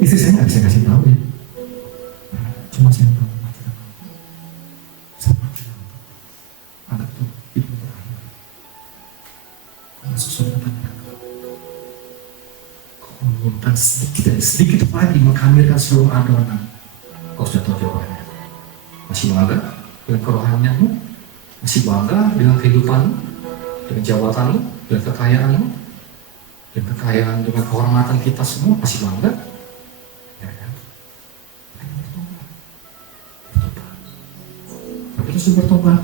Istri saya nggak bisa kasih tahu ya. Cuma saya tahu mati mampu. Saya mati mampu. Anak tuh hidup berakhir. Masuk surga pada menyimpan sedikit dan sedikit lagi menghamirkan seluruh adonan. Kau sudah tahu jawabannya. Masih bangga dengan kerohanianmu? Masih bangga dengan kehidupanmu? Dengan jabatanmu? Dengan kekayaanmu? Dengan kekayaan, dengan kehormatan kita semua? Masih bangga? Ya kan? Bertobat. Tapi terus bertobat,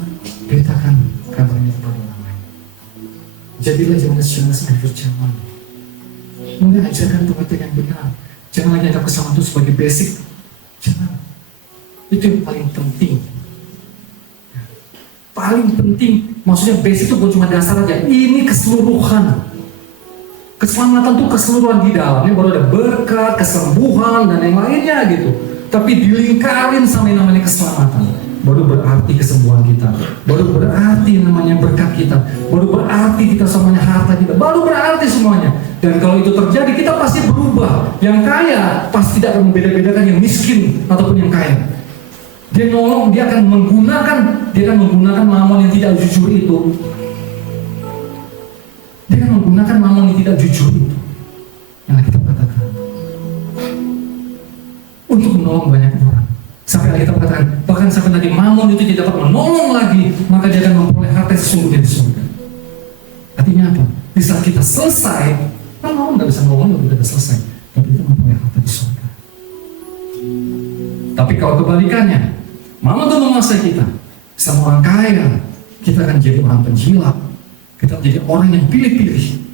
beritakan kabarnya kepada orang lain. Jadilah jangan sia-sia akhir zaman. Mulai ajarkan pengertian yang benar. Jangan lagi anggap kesamaan itu sebagai basic. Jangan. Itu yang paling penting. Paling penting. Maksudnya basic itu bukan cuma dasar aja. Ini keseluruhan. Keselamatan itu keseluruhan di dalamnya. Baru ada berkat, kesembuhan, dan yang lainnya gitu. Tapi dilingkarin sama yang namanya keselamatan. Baru berarti kesembuhan kita. Baru berarti namanya berkat kita. Baru berarti kita semuanya harta kita. Baru berarti semuanya. Dan kalau itu terjadi, kita pasti berubah. Yang kaya pasti tidak akan membeda-bedakan yang miskin ataupun yang kaya. Dia nolong, dia akan menggunakan mamon yang tidak jujur itu. Dia akan menggunakan mamon yang tidak jujur itu. Yang kita katakan. Untuk menolong banyak orang. Sampai kita katakan, bahkan sampai nanti mamon itu tidak dapat menolong lagi, maka dia akan memperoleh harta sesungguhnya di surga. Artinya apa? Di saat kita selesai, Kan orang nggak bisa ngomong, udah selesai. Tapi kita mempunyai harta di surga. Tapi kalau kebalikannya, Mama tuh menguasai kita. Sama orang kaya, kita akan jadi orang penjilat. Kita menjadi orang yang pilih-pilih.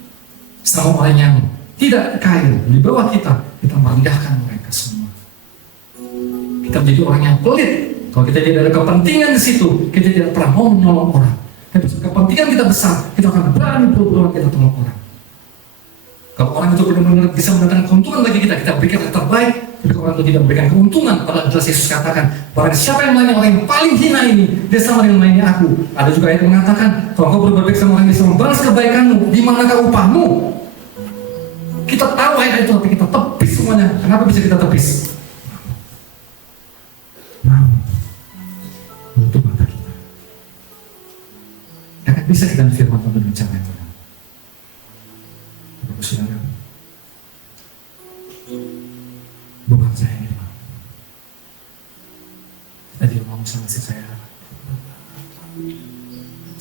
Sama orang yang tidak kaya, di bawah kita merendahkan mereka semua. Kita menjadi orang yang pelit. Kalau kita tidak ada kepentingan di situ, kita tidak pernah mau menolong orang. Tapi kepentingan kita besar, kita akan berani berbuat kita tolong orang. Kalau orang itu benar-benar bisa mendatangkan keuntungan bagi kita, kita berikan yang terbaik. Tapi kalau orang itu tidak memberikan keuntungan, padahal jelas Yesus katakan, barang siapa yang melayani orang yang paling hina ini, dia sama dengan melayani aku. Ada juga ayat yang mengatakan, kalau engkau berbuat baik sama orang yang bisa membalas kebaikanmu, di manakah upahmu? Kita tahu ayat itu, tapi kita tepis semuanya. Kenapa bisa kita tepis? Mau untuk mata kita. Akan bisa kita firman Tuhan berbicara itu. Bapak saudara, bukan saya ini, Pak. Tadi ngomong sama si saya,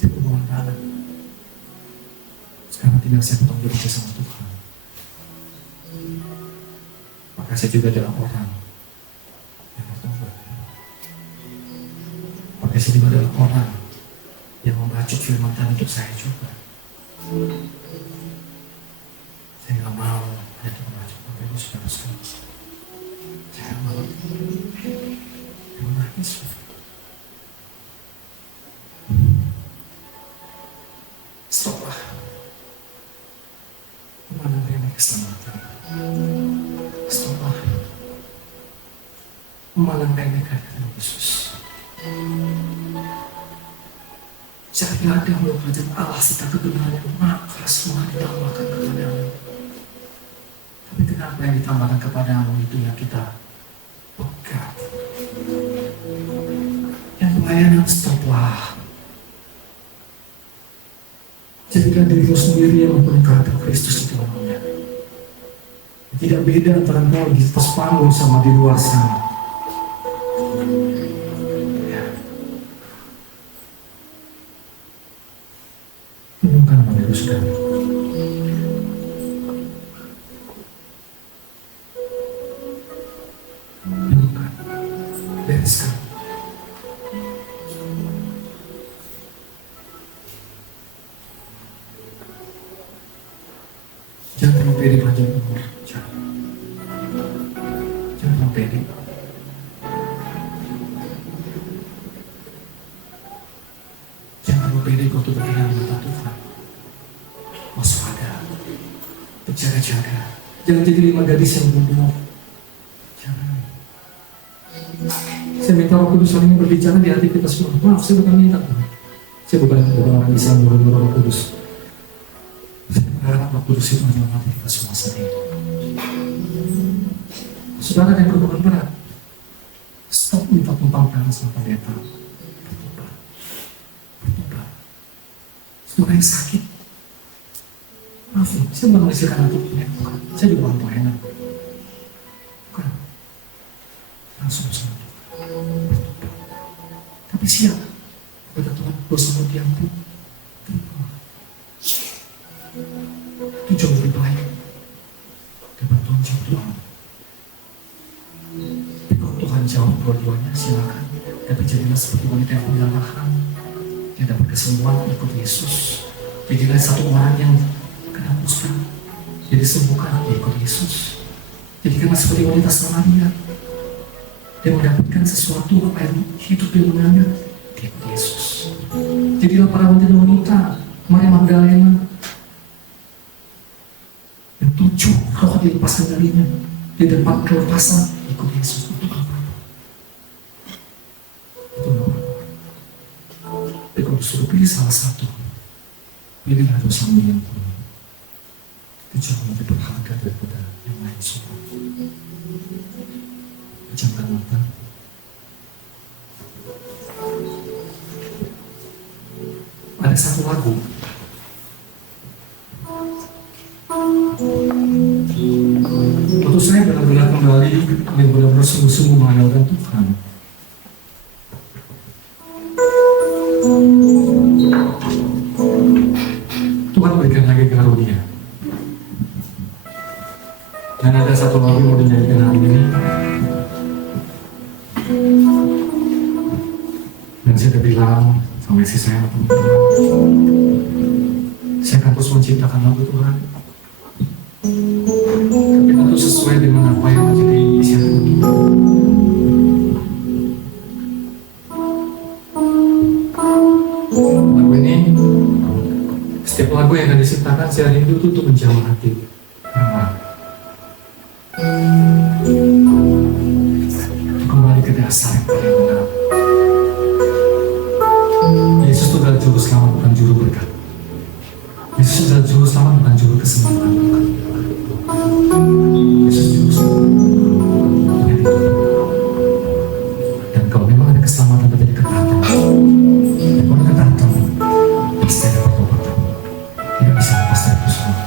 hubungan tangan. Sekarang tinggal saya potong dulu sama Tuhan. Maka saya juga adalah orang yang bertobat. Maka saya juga adalah orang yang meracuk firman Tuhan untuk saya juga. Saya nggak mau ada yang meracuk, tapi itu sudah selesai. Saya mau menangis. Stoplah. Mana remeh keselamatan. Stoplah. Memandang remeh kehadiran Yesus. Cari ada Allah kerajaan Allah serta kebenaran, maka semua ditambahkan kepadamu. Tapi kenapa yang ditambahkan kepadamu itu yang kita pegang? Yang pelayanan stoplah. Jadikan dirimu sendiri yang mempunyai karakter Kristus di dalamnya. Tidak beda antara kau di atas panggung sama di luar sana. Ya. Renungkan meneruskan. Renungkan. Bereskan. Jangan terlalu pede panjang umur. Jangan terlalu pede. Jangan terlalu pede kau tuh berkira di mata Tuhan. Waspada. Berjaga-jaga. Jangan jadi 5 gadis yang bodoh. Jangan. Saya minta Roh Kudus ini berbicara di hati kita semua. Maaf, saya bukan minta. Saya bukan orang bisa menurut Roh Kudus. Harap Roh Kudus itu menyelamatkan kita semua saat ini. Saudara yang berbeban berat, stop minta tumpang tangan sama pendeta. Bertobat. Bertobat. Saudara yang sakit, maaf ya, saya bukan mengisirkan untuk pendeta, bukan. Saya juga orang pelayanan. Bukan. Langsung sama Tuhan. Bertobat. Tapi siap, kepada Tuhan, dosamu diampuni. Terima. Itu jauh lebih baik daripada Tuhan jauh doa. Tapi kalau Tuhan jauh dua-duanya silakan. Tapi jadilah seperti wanita yang melelahkan, yang dapat kesembuhan ikut Yesus. Jadilah satu orang yang kena kusta, jadi sembuhkan ikut Yesus. Jadikanlah seperti wanita Samaria, dia mendapatkan sesuatu apa yang hidup dia mengalir, dia ikut Yesus. Jadilah para wanita Maria Magdalena, yang 7 roh dilepaskan darinya, di depan kelepasan ikut Yesus. Untuk apa? Itu gak apa-apa. Tapi kalau disuruh pilih salah satu, pilihlah dosamu yang penuh. Itu jauh lebih berharga daripada yang lain semua. Pejamkan mata. Ada satu lagu untuk saya benar-benar kembali dan benar-benar sungguh-sungguh mengandalkan Tuhan. Tuhan berikan lagi karunia. Dan ada satu lagu yang mau dinyanyikan hari ini. Dan saya udah bilang sama istri saya, saya akan terus menciptakan lagu Tuhan. Tapi tentu sesuai dengan apa yang menjadi isi hati kita. Lagu ini, setiap lagu yang akan diciptakan, saya rindu itu untuk menjamah hati. Kembali ke dasar yang paling benar. Yesus itu adalah juru selamat, bukan juru berkat. Yesus adalah juru selamat, bukan juru kesembuhan. Yesus juru selamat. Dan kalau memang ada keselamatan, terjadi ketaatan. Dan kalau ada ketaatan, pasti ada pertobatan. Tidak bisa lepas dari itu semua.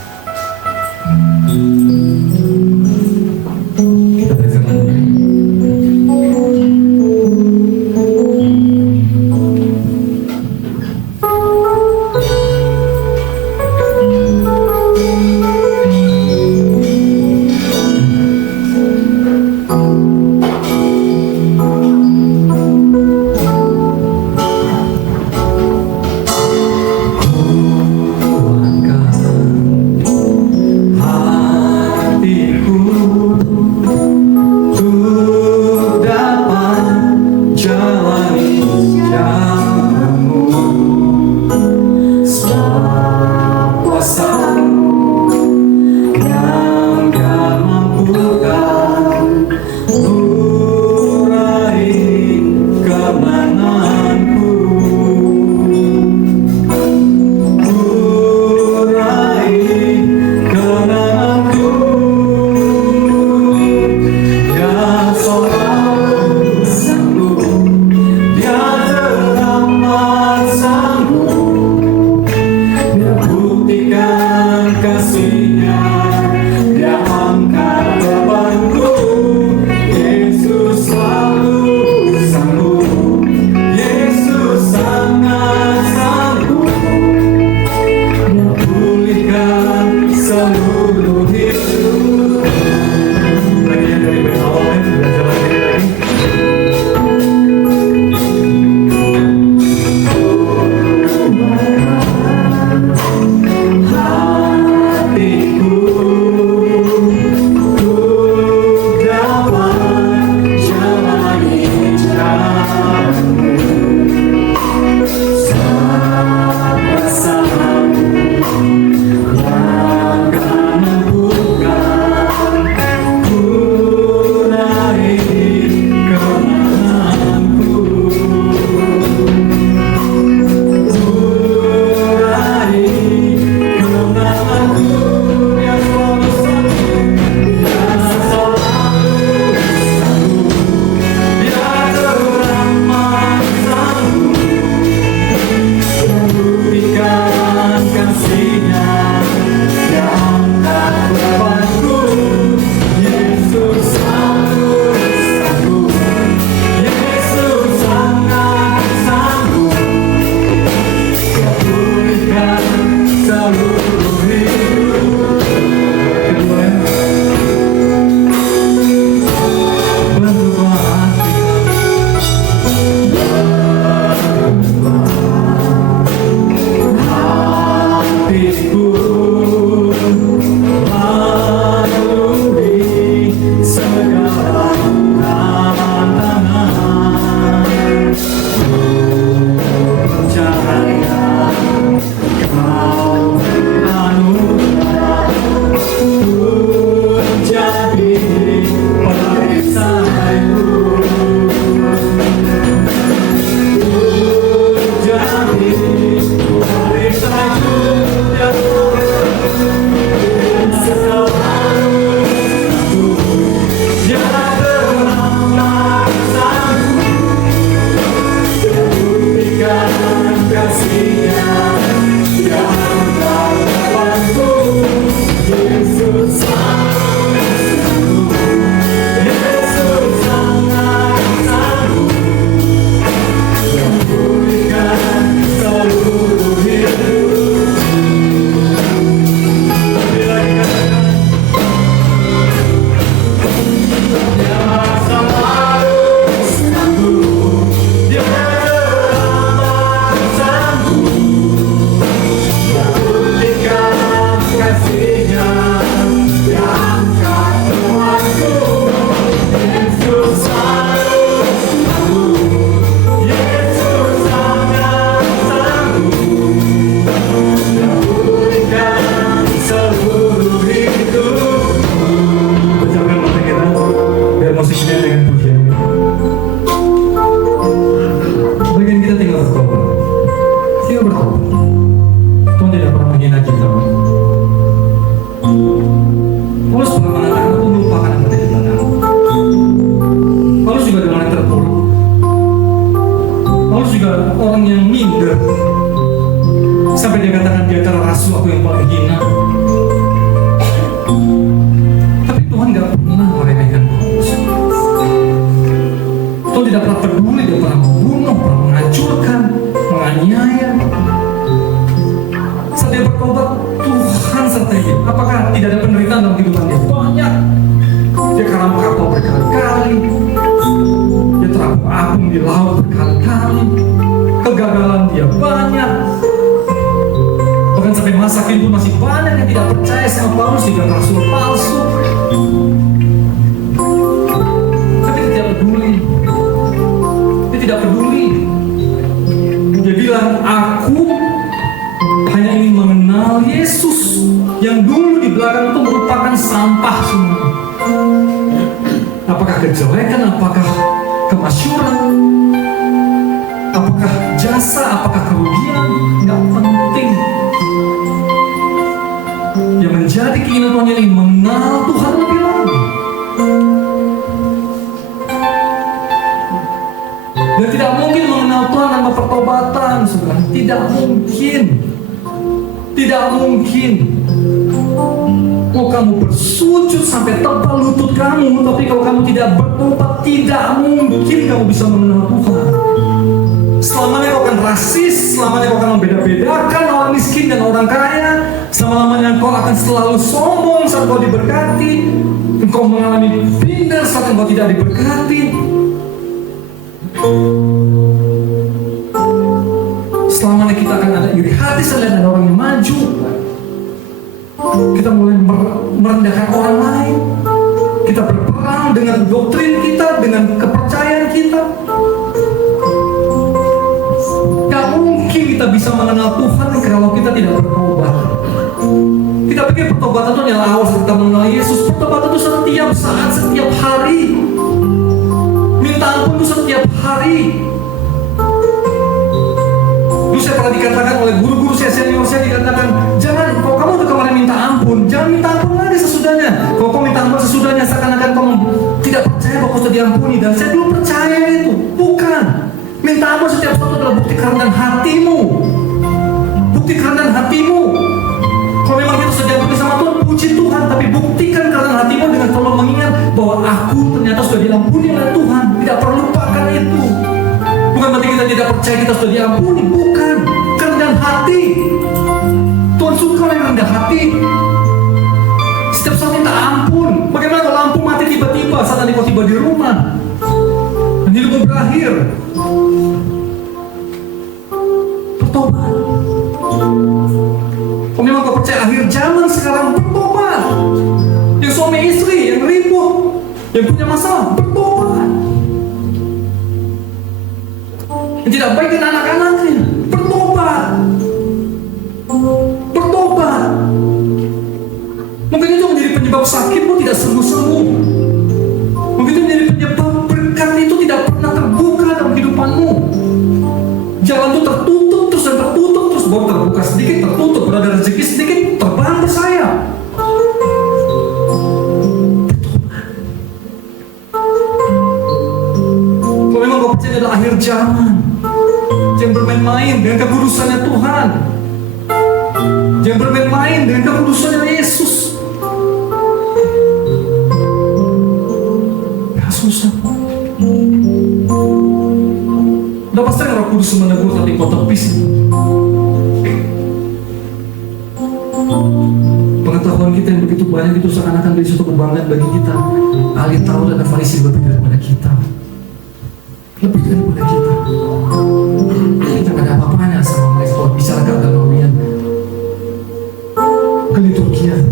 masa kini pun masih banyak yang tidak percaya sama Paulus, juga rasul palsu. Tapi dia tidak peduli. Dia tidak peduli. Dia bilang, aku hanya ingin mengenal Yesus yang dulu di belakang itu merupakan sampah semua. Apakah kejelekan, apakah kemasyhuran, apakah jasa, apakah kerugian, nggak penting. Yang menjadi keinginan Tuhan ini mengenal Tuhan lebih lagi. Dan tidak mungkin mengenal Tuhan tanpa pertobatan, saudara. Tidak mungkin. Tidak mungkin. Mau kamu bersujud sampai tebal lutut kamu, tapi kalau kamu tidak bertobat, tidak mungkin kamu bisa mengenal Tuhan. Selamanya kau akan rasis, selamanya kau akan membeda-bedakan orang miskin dan orang kaya, selama-lamanya kau akan selalu sombong saat kau diberkati, engkau mengalami minder saat engkau tidak diberkati. Selamanya kita akan ada iri hati saat ada orang yang maju. Kita mulai merendahkan orang lain. Kita berperang dengan doktrin kita, dengan kepercayaan kita. Gak mungkin kita bisa mengenal Tuhan kalau kita tidak bertobat. Kita pikir pertobatan itu adalah awal kita mengenal Yesus. Pertobatan itu setiap saat, setiap hari. Minta ampun itu setiap hari. Dulu saya pernah dikatakan oleh guru-guru saya senior saya, dikatakan, jangan, kalau kamu udah kemarin minta ampun, jangan minta ampun lagi sesudahnya. Kalau kamu minta ampun sesudahnya, seakan-akan kamu tidak percaya bahwa kau sudah diampuni. Dan saya dulu percaya itu. Bukan. Minta ampun setiap waktu adalah bukti kerendahan hatimu. Bukti kerendahan hatimu. Kalau memang kita sudah diampuni sama Tuhan, puji Tuhan. Tapi buktikan kerendahan hatimu dengan selalu mengingat bahwa aku ternyata sudah diampuni oleh Tuhan. Tidak perlu lupakan itu. Bukan berarti kita tidak percaya kita sudah diampuni. Bukan. Kerendahan hati. Tuhan suka orang yang rendah hati. Setiap saat minta ampun. Bagaimana kalau lampu mati tiba-tiba saat kau tiba di rumah dan hidupmu berakhir? Bertobat. Kalau memang kau percaya akhir zaman sekarang, bertobat. Yang suami istri yang ribut, yang punya masalah, bertobat. Yang tidak baik dengan anak-anaknya, bertobat. Bertobat. Mungkin itu menjadi penyebab sakitmu tidak sembuh-sembuh. Mungkin itu menjadi penyebab berkat itu tidak pernah terbuka dalam kehidupanmu. Jalan itu tertutup terus dan tertutup terus, baru terbuka sedikit, tertutup, baru ada rezeki sedikit, terbang bersayap. Kalau memang kau percaya adalah akhir zaman, jangan bermain-main dengan kekudusannya Tuhan. Jangan bermain-main dengan kekudusannya Yesus. Ya susah. Udah pasti Roh Kudus menegur tapi kau tepis. Pengetahuan kita yang begitu banyak itu seakan-akan dari suatu kebanggaan bagi kita. Ahli Taurat dan Farisi lebih daripada kita. Lebih daripada kita. Kita gak ada apa-apanya sama mereka kalau bicara keagamawian, keliturgian.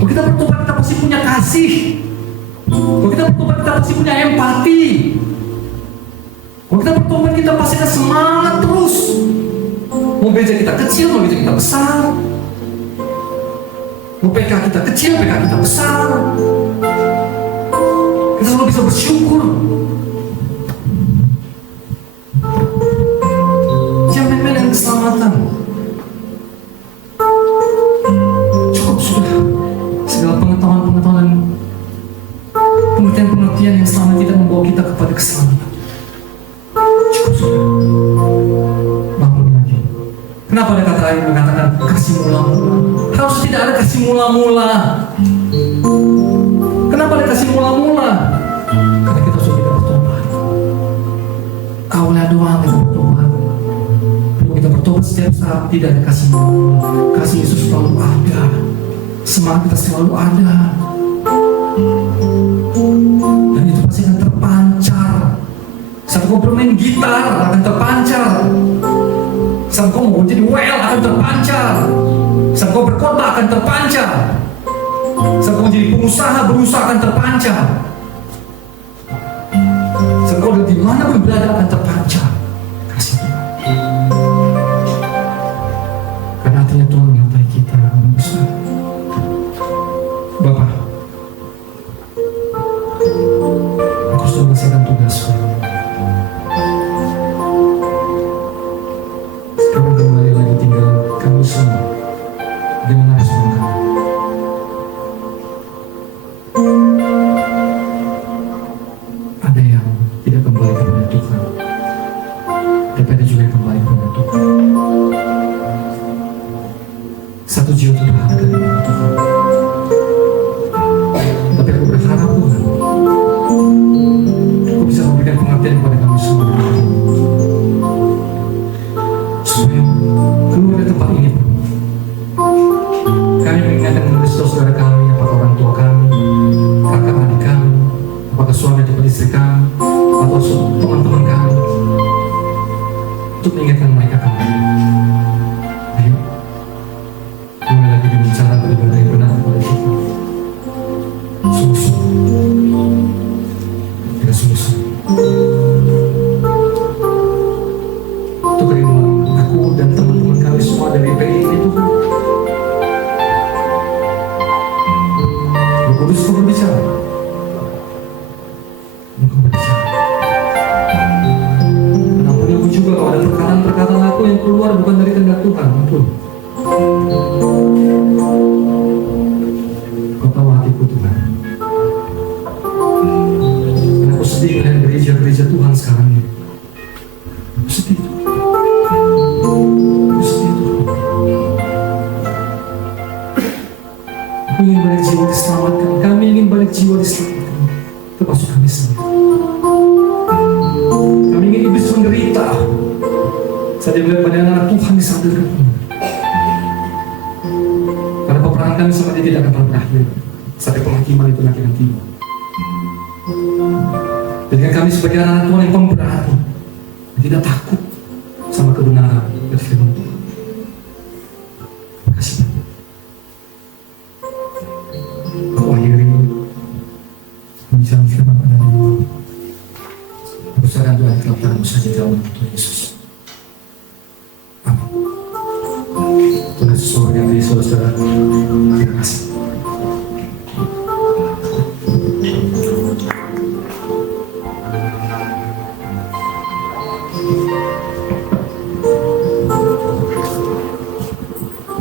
Kalau kita bertobat kita pasti punya kasih. Kalau kita bertobat kita pasti punya empati. Kalau kita bertobat kita pasti akan semangat terus. Mau gereja kita kecil, mau gereja kita besar. Mau PK kita kecil, PK kita besar. Kita selalu bisa bersyukur. Jangan main-main dengan keselamatan. Cukup sudah. Segala pengetahuan-pengetahuan, pengertian-pengertian yang selama tidak membawa kita kepada keselamatan. Cukup sudah. Bangun lagi. Kenapa ada kata lain mengatakan kasih mula-mula? Harus tidak ada kasih mula-mula. Kenapa ada kasih mula-mula? Karena kita sudah tidak bertobat. Awalnya doang kita bertobat. Kalau kita bertobat setiap saat tidak ada kasih mula-mula. Kasih Yesus selalu ada. Semangat kita selalu ada. Dan itu pasti akan terpancar. Saat kau bermain gitar akan terpancar. Saat kau mau jadi WL akan terpancar. Saat kau berkhotbah akan terpancar. Saat kau jadi pengusaha berusaha akan terpancar. Saat kau di mana pun berada akan terpancar. Kasih Tuhan. Karena hatinya Tuhan menyertai kita dengan besar. Bapak, aku sudah menyelesaikan tugasku. Sekarang kembali lagi tinggal kami semua. Bagaimana respon kamu? Ada yang tidak kembali kepada Tuhan, tapi ada juga yang kembali kepada Tuhan. Satu jiwa itu berharga di mata Tuhan. Tapi aku berharap Tuhan, Kau bisa memberikan pengertian kepada kami semua, supaya keluar dari tempat ini kami mengingatkan kepada saudara kami, apakah orang tua kami, kakak adik kami, apakah suami atau istri kami, atau teman-teman kami, untuk mengingatkan mereka kembali. Ayo, mulai lagi dengan cara beribadah yang benar kepada kita. Sungguh-sungguh, tidak sungguh-sungguh. Untuk kerinduan aku dan teman-teman kami semua dari PI ini Tuhan. Roh Kudus Kau berbicara. Engkau berbicara. Ampuni aku juga kalau ada perkataan-perkataan aku yang keluar bukan dari kehendak Tuhan. Ampun. Kau tahu hatiku Tuhan. Dan aku sedih melihat gereja-gereja Tuhan sekarang ini. Aku sedih Tuhan. Aku sedih Tuhan. Aku ingin balik jiwa diselamatkan. Kami ingin balik jiwa diselamatkan. Termasuk kami sendiri. Kami ingin iblis menderita. Saat dia melihat pada anak Tuhan disandarkan. Karena peperangan kami sama dia tidak akan pernah berakhir. Sampai penghakiman itu nanti akan tiba. Jadikan kami sebagai anak Tuhan yang pemberani, yang tidak takut sama kebenaran dan firman Tuhan. Terima kasih. Kau akhiri pembicaraan firman pada hari ini. Aku serahkan doa yang telah terlalu saja dalam Tuhan Yesus. Amin. Tuhan Yesus memberkati saudara. Terima kasih.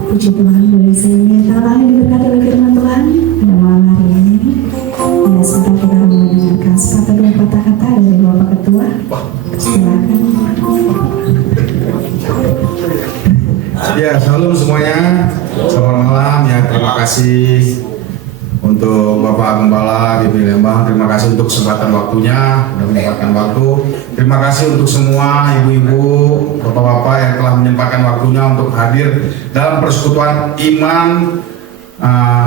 Puji Tuhan, boleh saya minta kami diberkati oleh firman Tuhan pada malam hari ini. Ya, sebentar kita akan mendengarkan sepatah dua kata-kata dari Bapak Ketua. Silakan. Ya, shalom semuanya. Selamat malam ya. Terima kasih untuk Bapak Gembala di Lembang. Terima kasih untuk kesempatan waktunya, sudah menyempatkan waktu. Terima kasih untuk semua ibu-ibu, bapak-bapak yang telah menyempatkan waktunya untuk hadir dalam persekutuan iman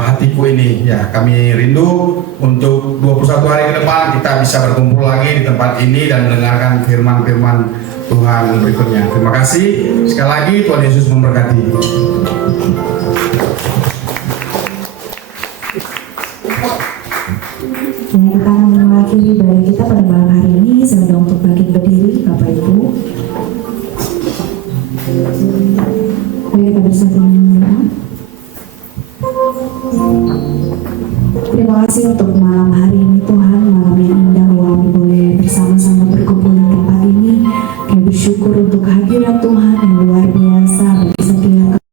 hatiku ini. Ya, kami rindu untuk 21 hari ke depan kita bisa berkumpul lagi di tempat ini dan mendengarkan firman-firman Tuhan berikutnya. Terima kasih. Sekali lagi Tuhan Yesus memberkati. Kita akan mengakhiri ibadah kita pada malam hari ini. Saya untuk bangkit berdiri, Bapak Ibu. Mari kita bersatu berdoa. Terima kasih untuk malam hari ini